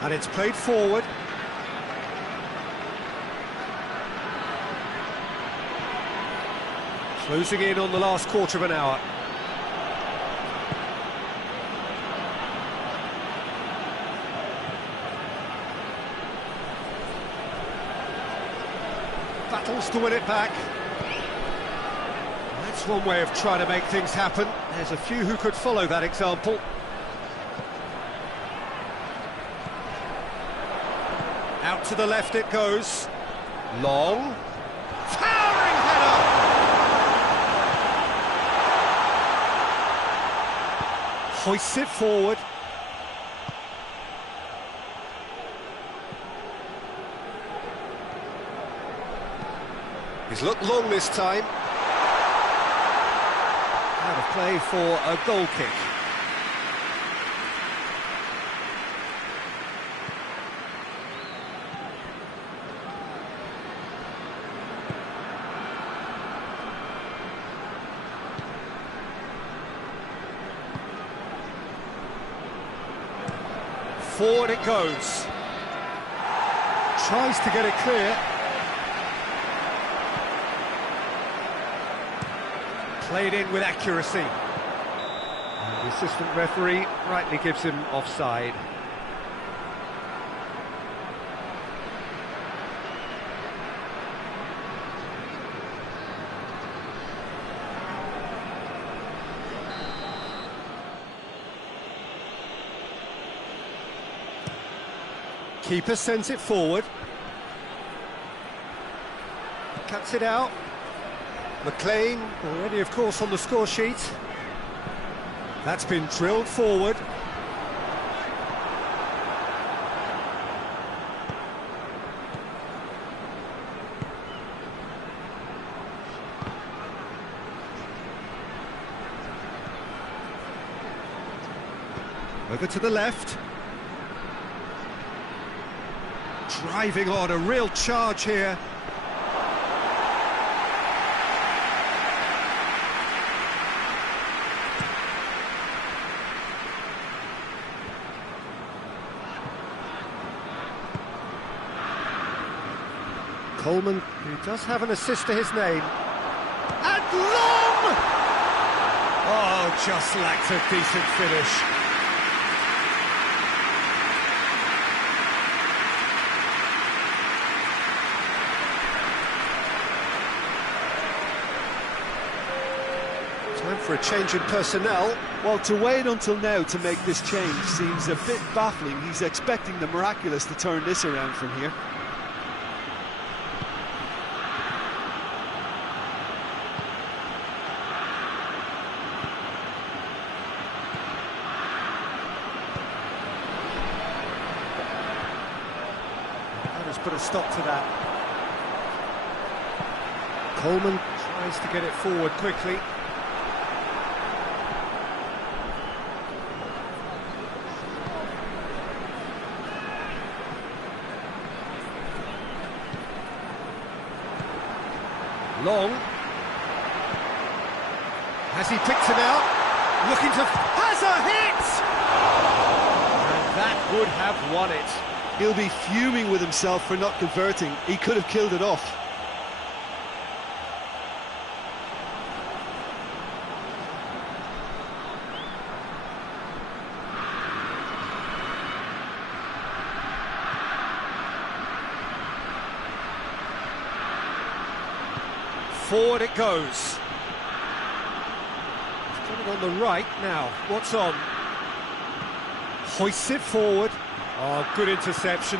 And it's played forward. Closing in on the last quarter of an hour. Battles to win it back. That's one way of trying to make things happen. There's a few who could follow that example. Out to the left it goes. Long. Towering header! Hoists it forward. He's looked long this time. Out of play for a goal kick. Forward it goes. Tries to get it clear. Played in with accuracy. And the assistant referee rightly gives him offside. Keeper sends it forward. Cuts it out. McLean, already of course on the score sheet. That's been drilled forward. Over to the left. Driving on, a real charge here. Coleman, who does have an assist to his name. And long! Oh, just lacked a decent finish. Time for a change in personnel. Well, to wait until now to make this change seems a bit baffling. He's expecting the miraculous to turn this around from here. Put a stop to that. Coleman tries to get it forward quickly. Long. Has he picked him out? Looking to... Has a hit! And that would have won it. He'll be fuming with himself for not converting. He could have killed it off. Forward it goes. He's got it on the right now. What's on? Hoists it forward. Oh, good interception.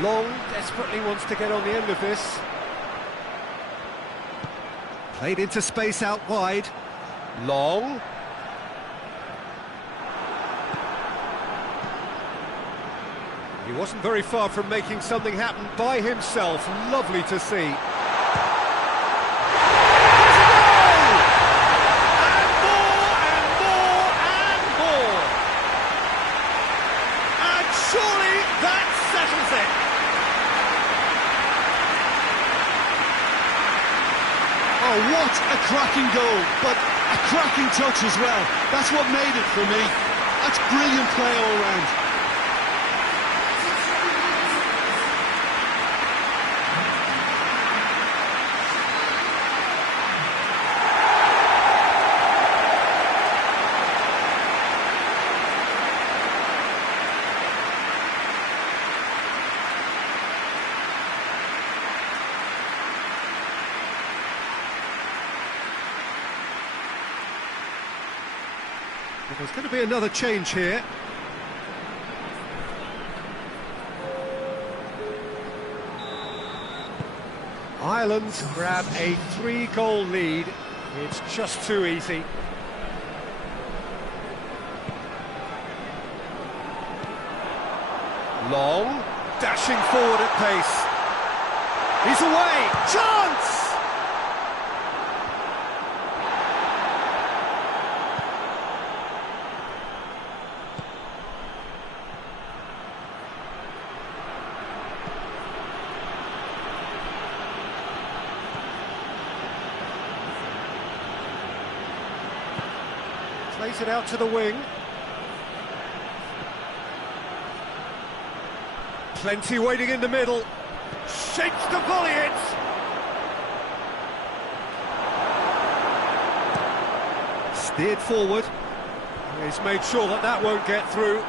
Long desperately wants to get on the end of this. Played into space out wide. Long. He wasn't very far from making something happen by himself. Lovely to see. Surely that settles it. Oh, what a cracking goal, but a cracking touch as well. That's what made it for me. That's brilliant play all round. But there's going to be another change here. Ireland grab a 3-goal lead. It's just too easy. Long, dashing forward at pace. He's away! Chance! Plays it out to the wing. Plenty waiting in the middle. Shapes to volley it! Steered forward. He's made sure that that won't get through.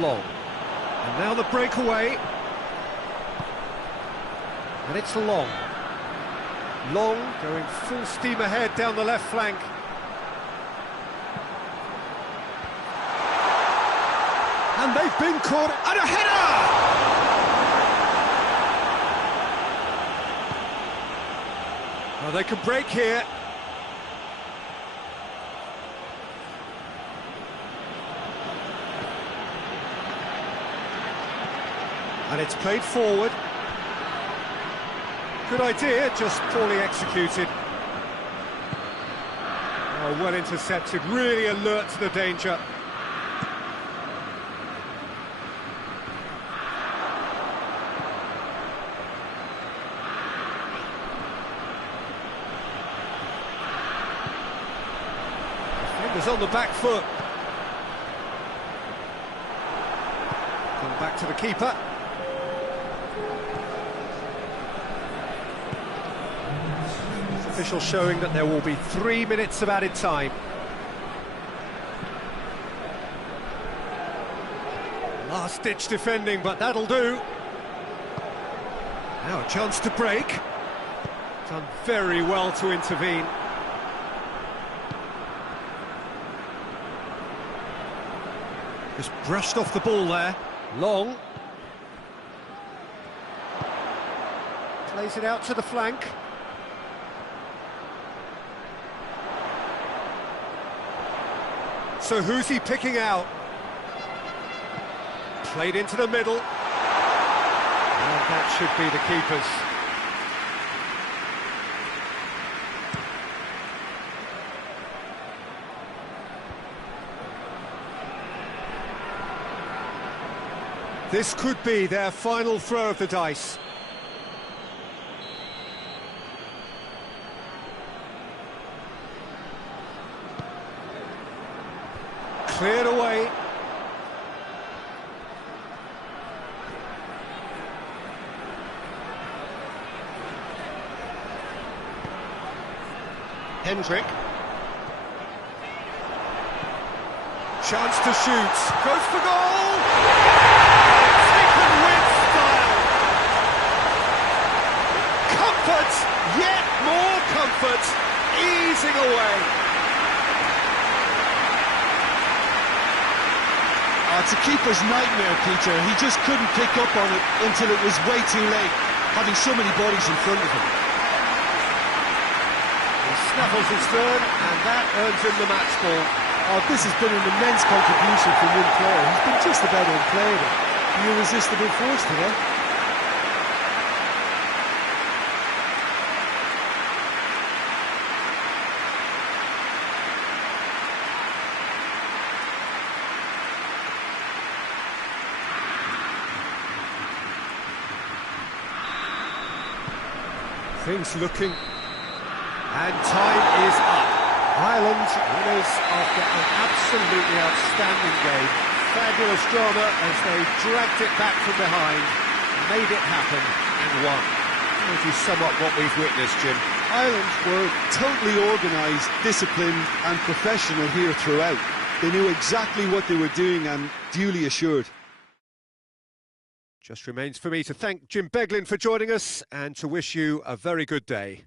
Long. And now the breakaway. And it's Long. Long going full steam ahead down the left flank. And they've been caught, and a header! Well, they can break here. And it's played forward. Good idea, just poorly executed. Oh, well intercepted, really alert to the danger. Defender's on the back foot. Come back to the keeper. Official showing that there will be 3 minutes of added time. Last-ditch defending, but that'll do. Now a chance to break. Done very well to intervene. Just brushed off the ball there. Long. Plays it out to the flank. So who's he picking out? Played into the middle. And that should be the keeper's. This could be their final throw of the dice. Cleared away. Hendrick. Chance to shoot. Goes for goal! Taken with style. Comfort, yet more comfort, easing away. It's a keeper's nightmare, Peter. He just couldn't pick up on it until it was way too late, having so many bodies in front of him. He snaffles his turn, and that earns him the match ball. Oh, this has been an immense contribution from one player. He's been just about unplayable. The irresistible force today. Things looking, and time is up. Ireland winners after an absolutely outstanding game. Fabulous drama as they dragged it back from behind, made it happen and won. How would you sum up what we've witnessed, Jim? Ireland were totally organised, disciplined and professional here throughout. They knew exactly what they were doing and duly assured. Just remains for me to thank Jim Beglin for joining us and to wish you a very good day.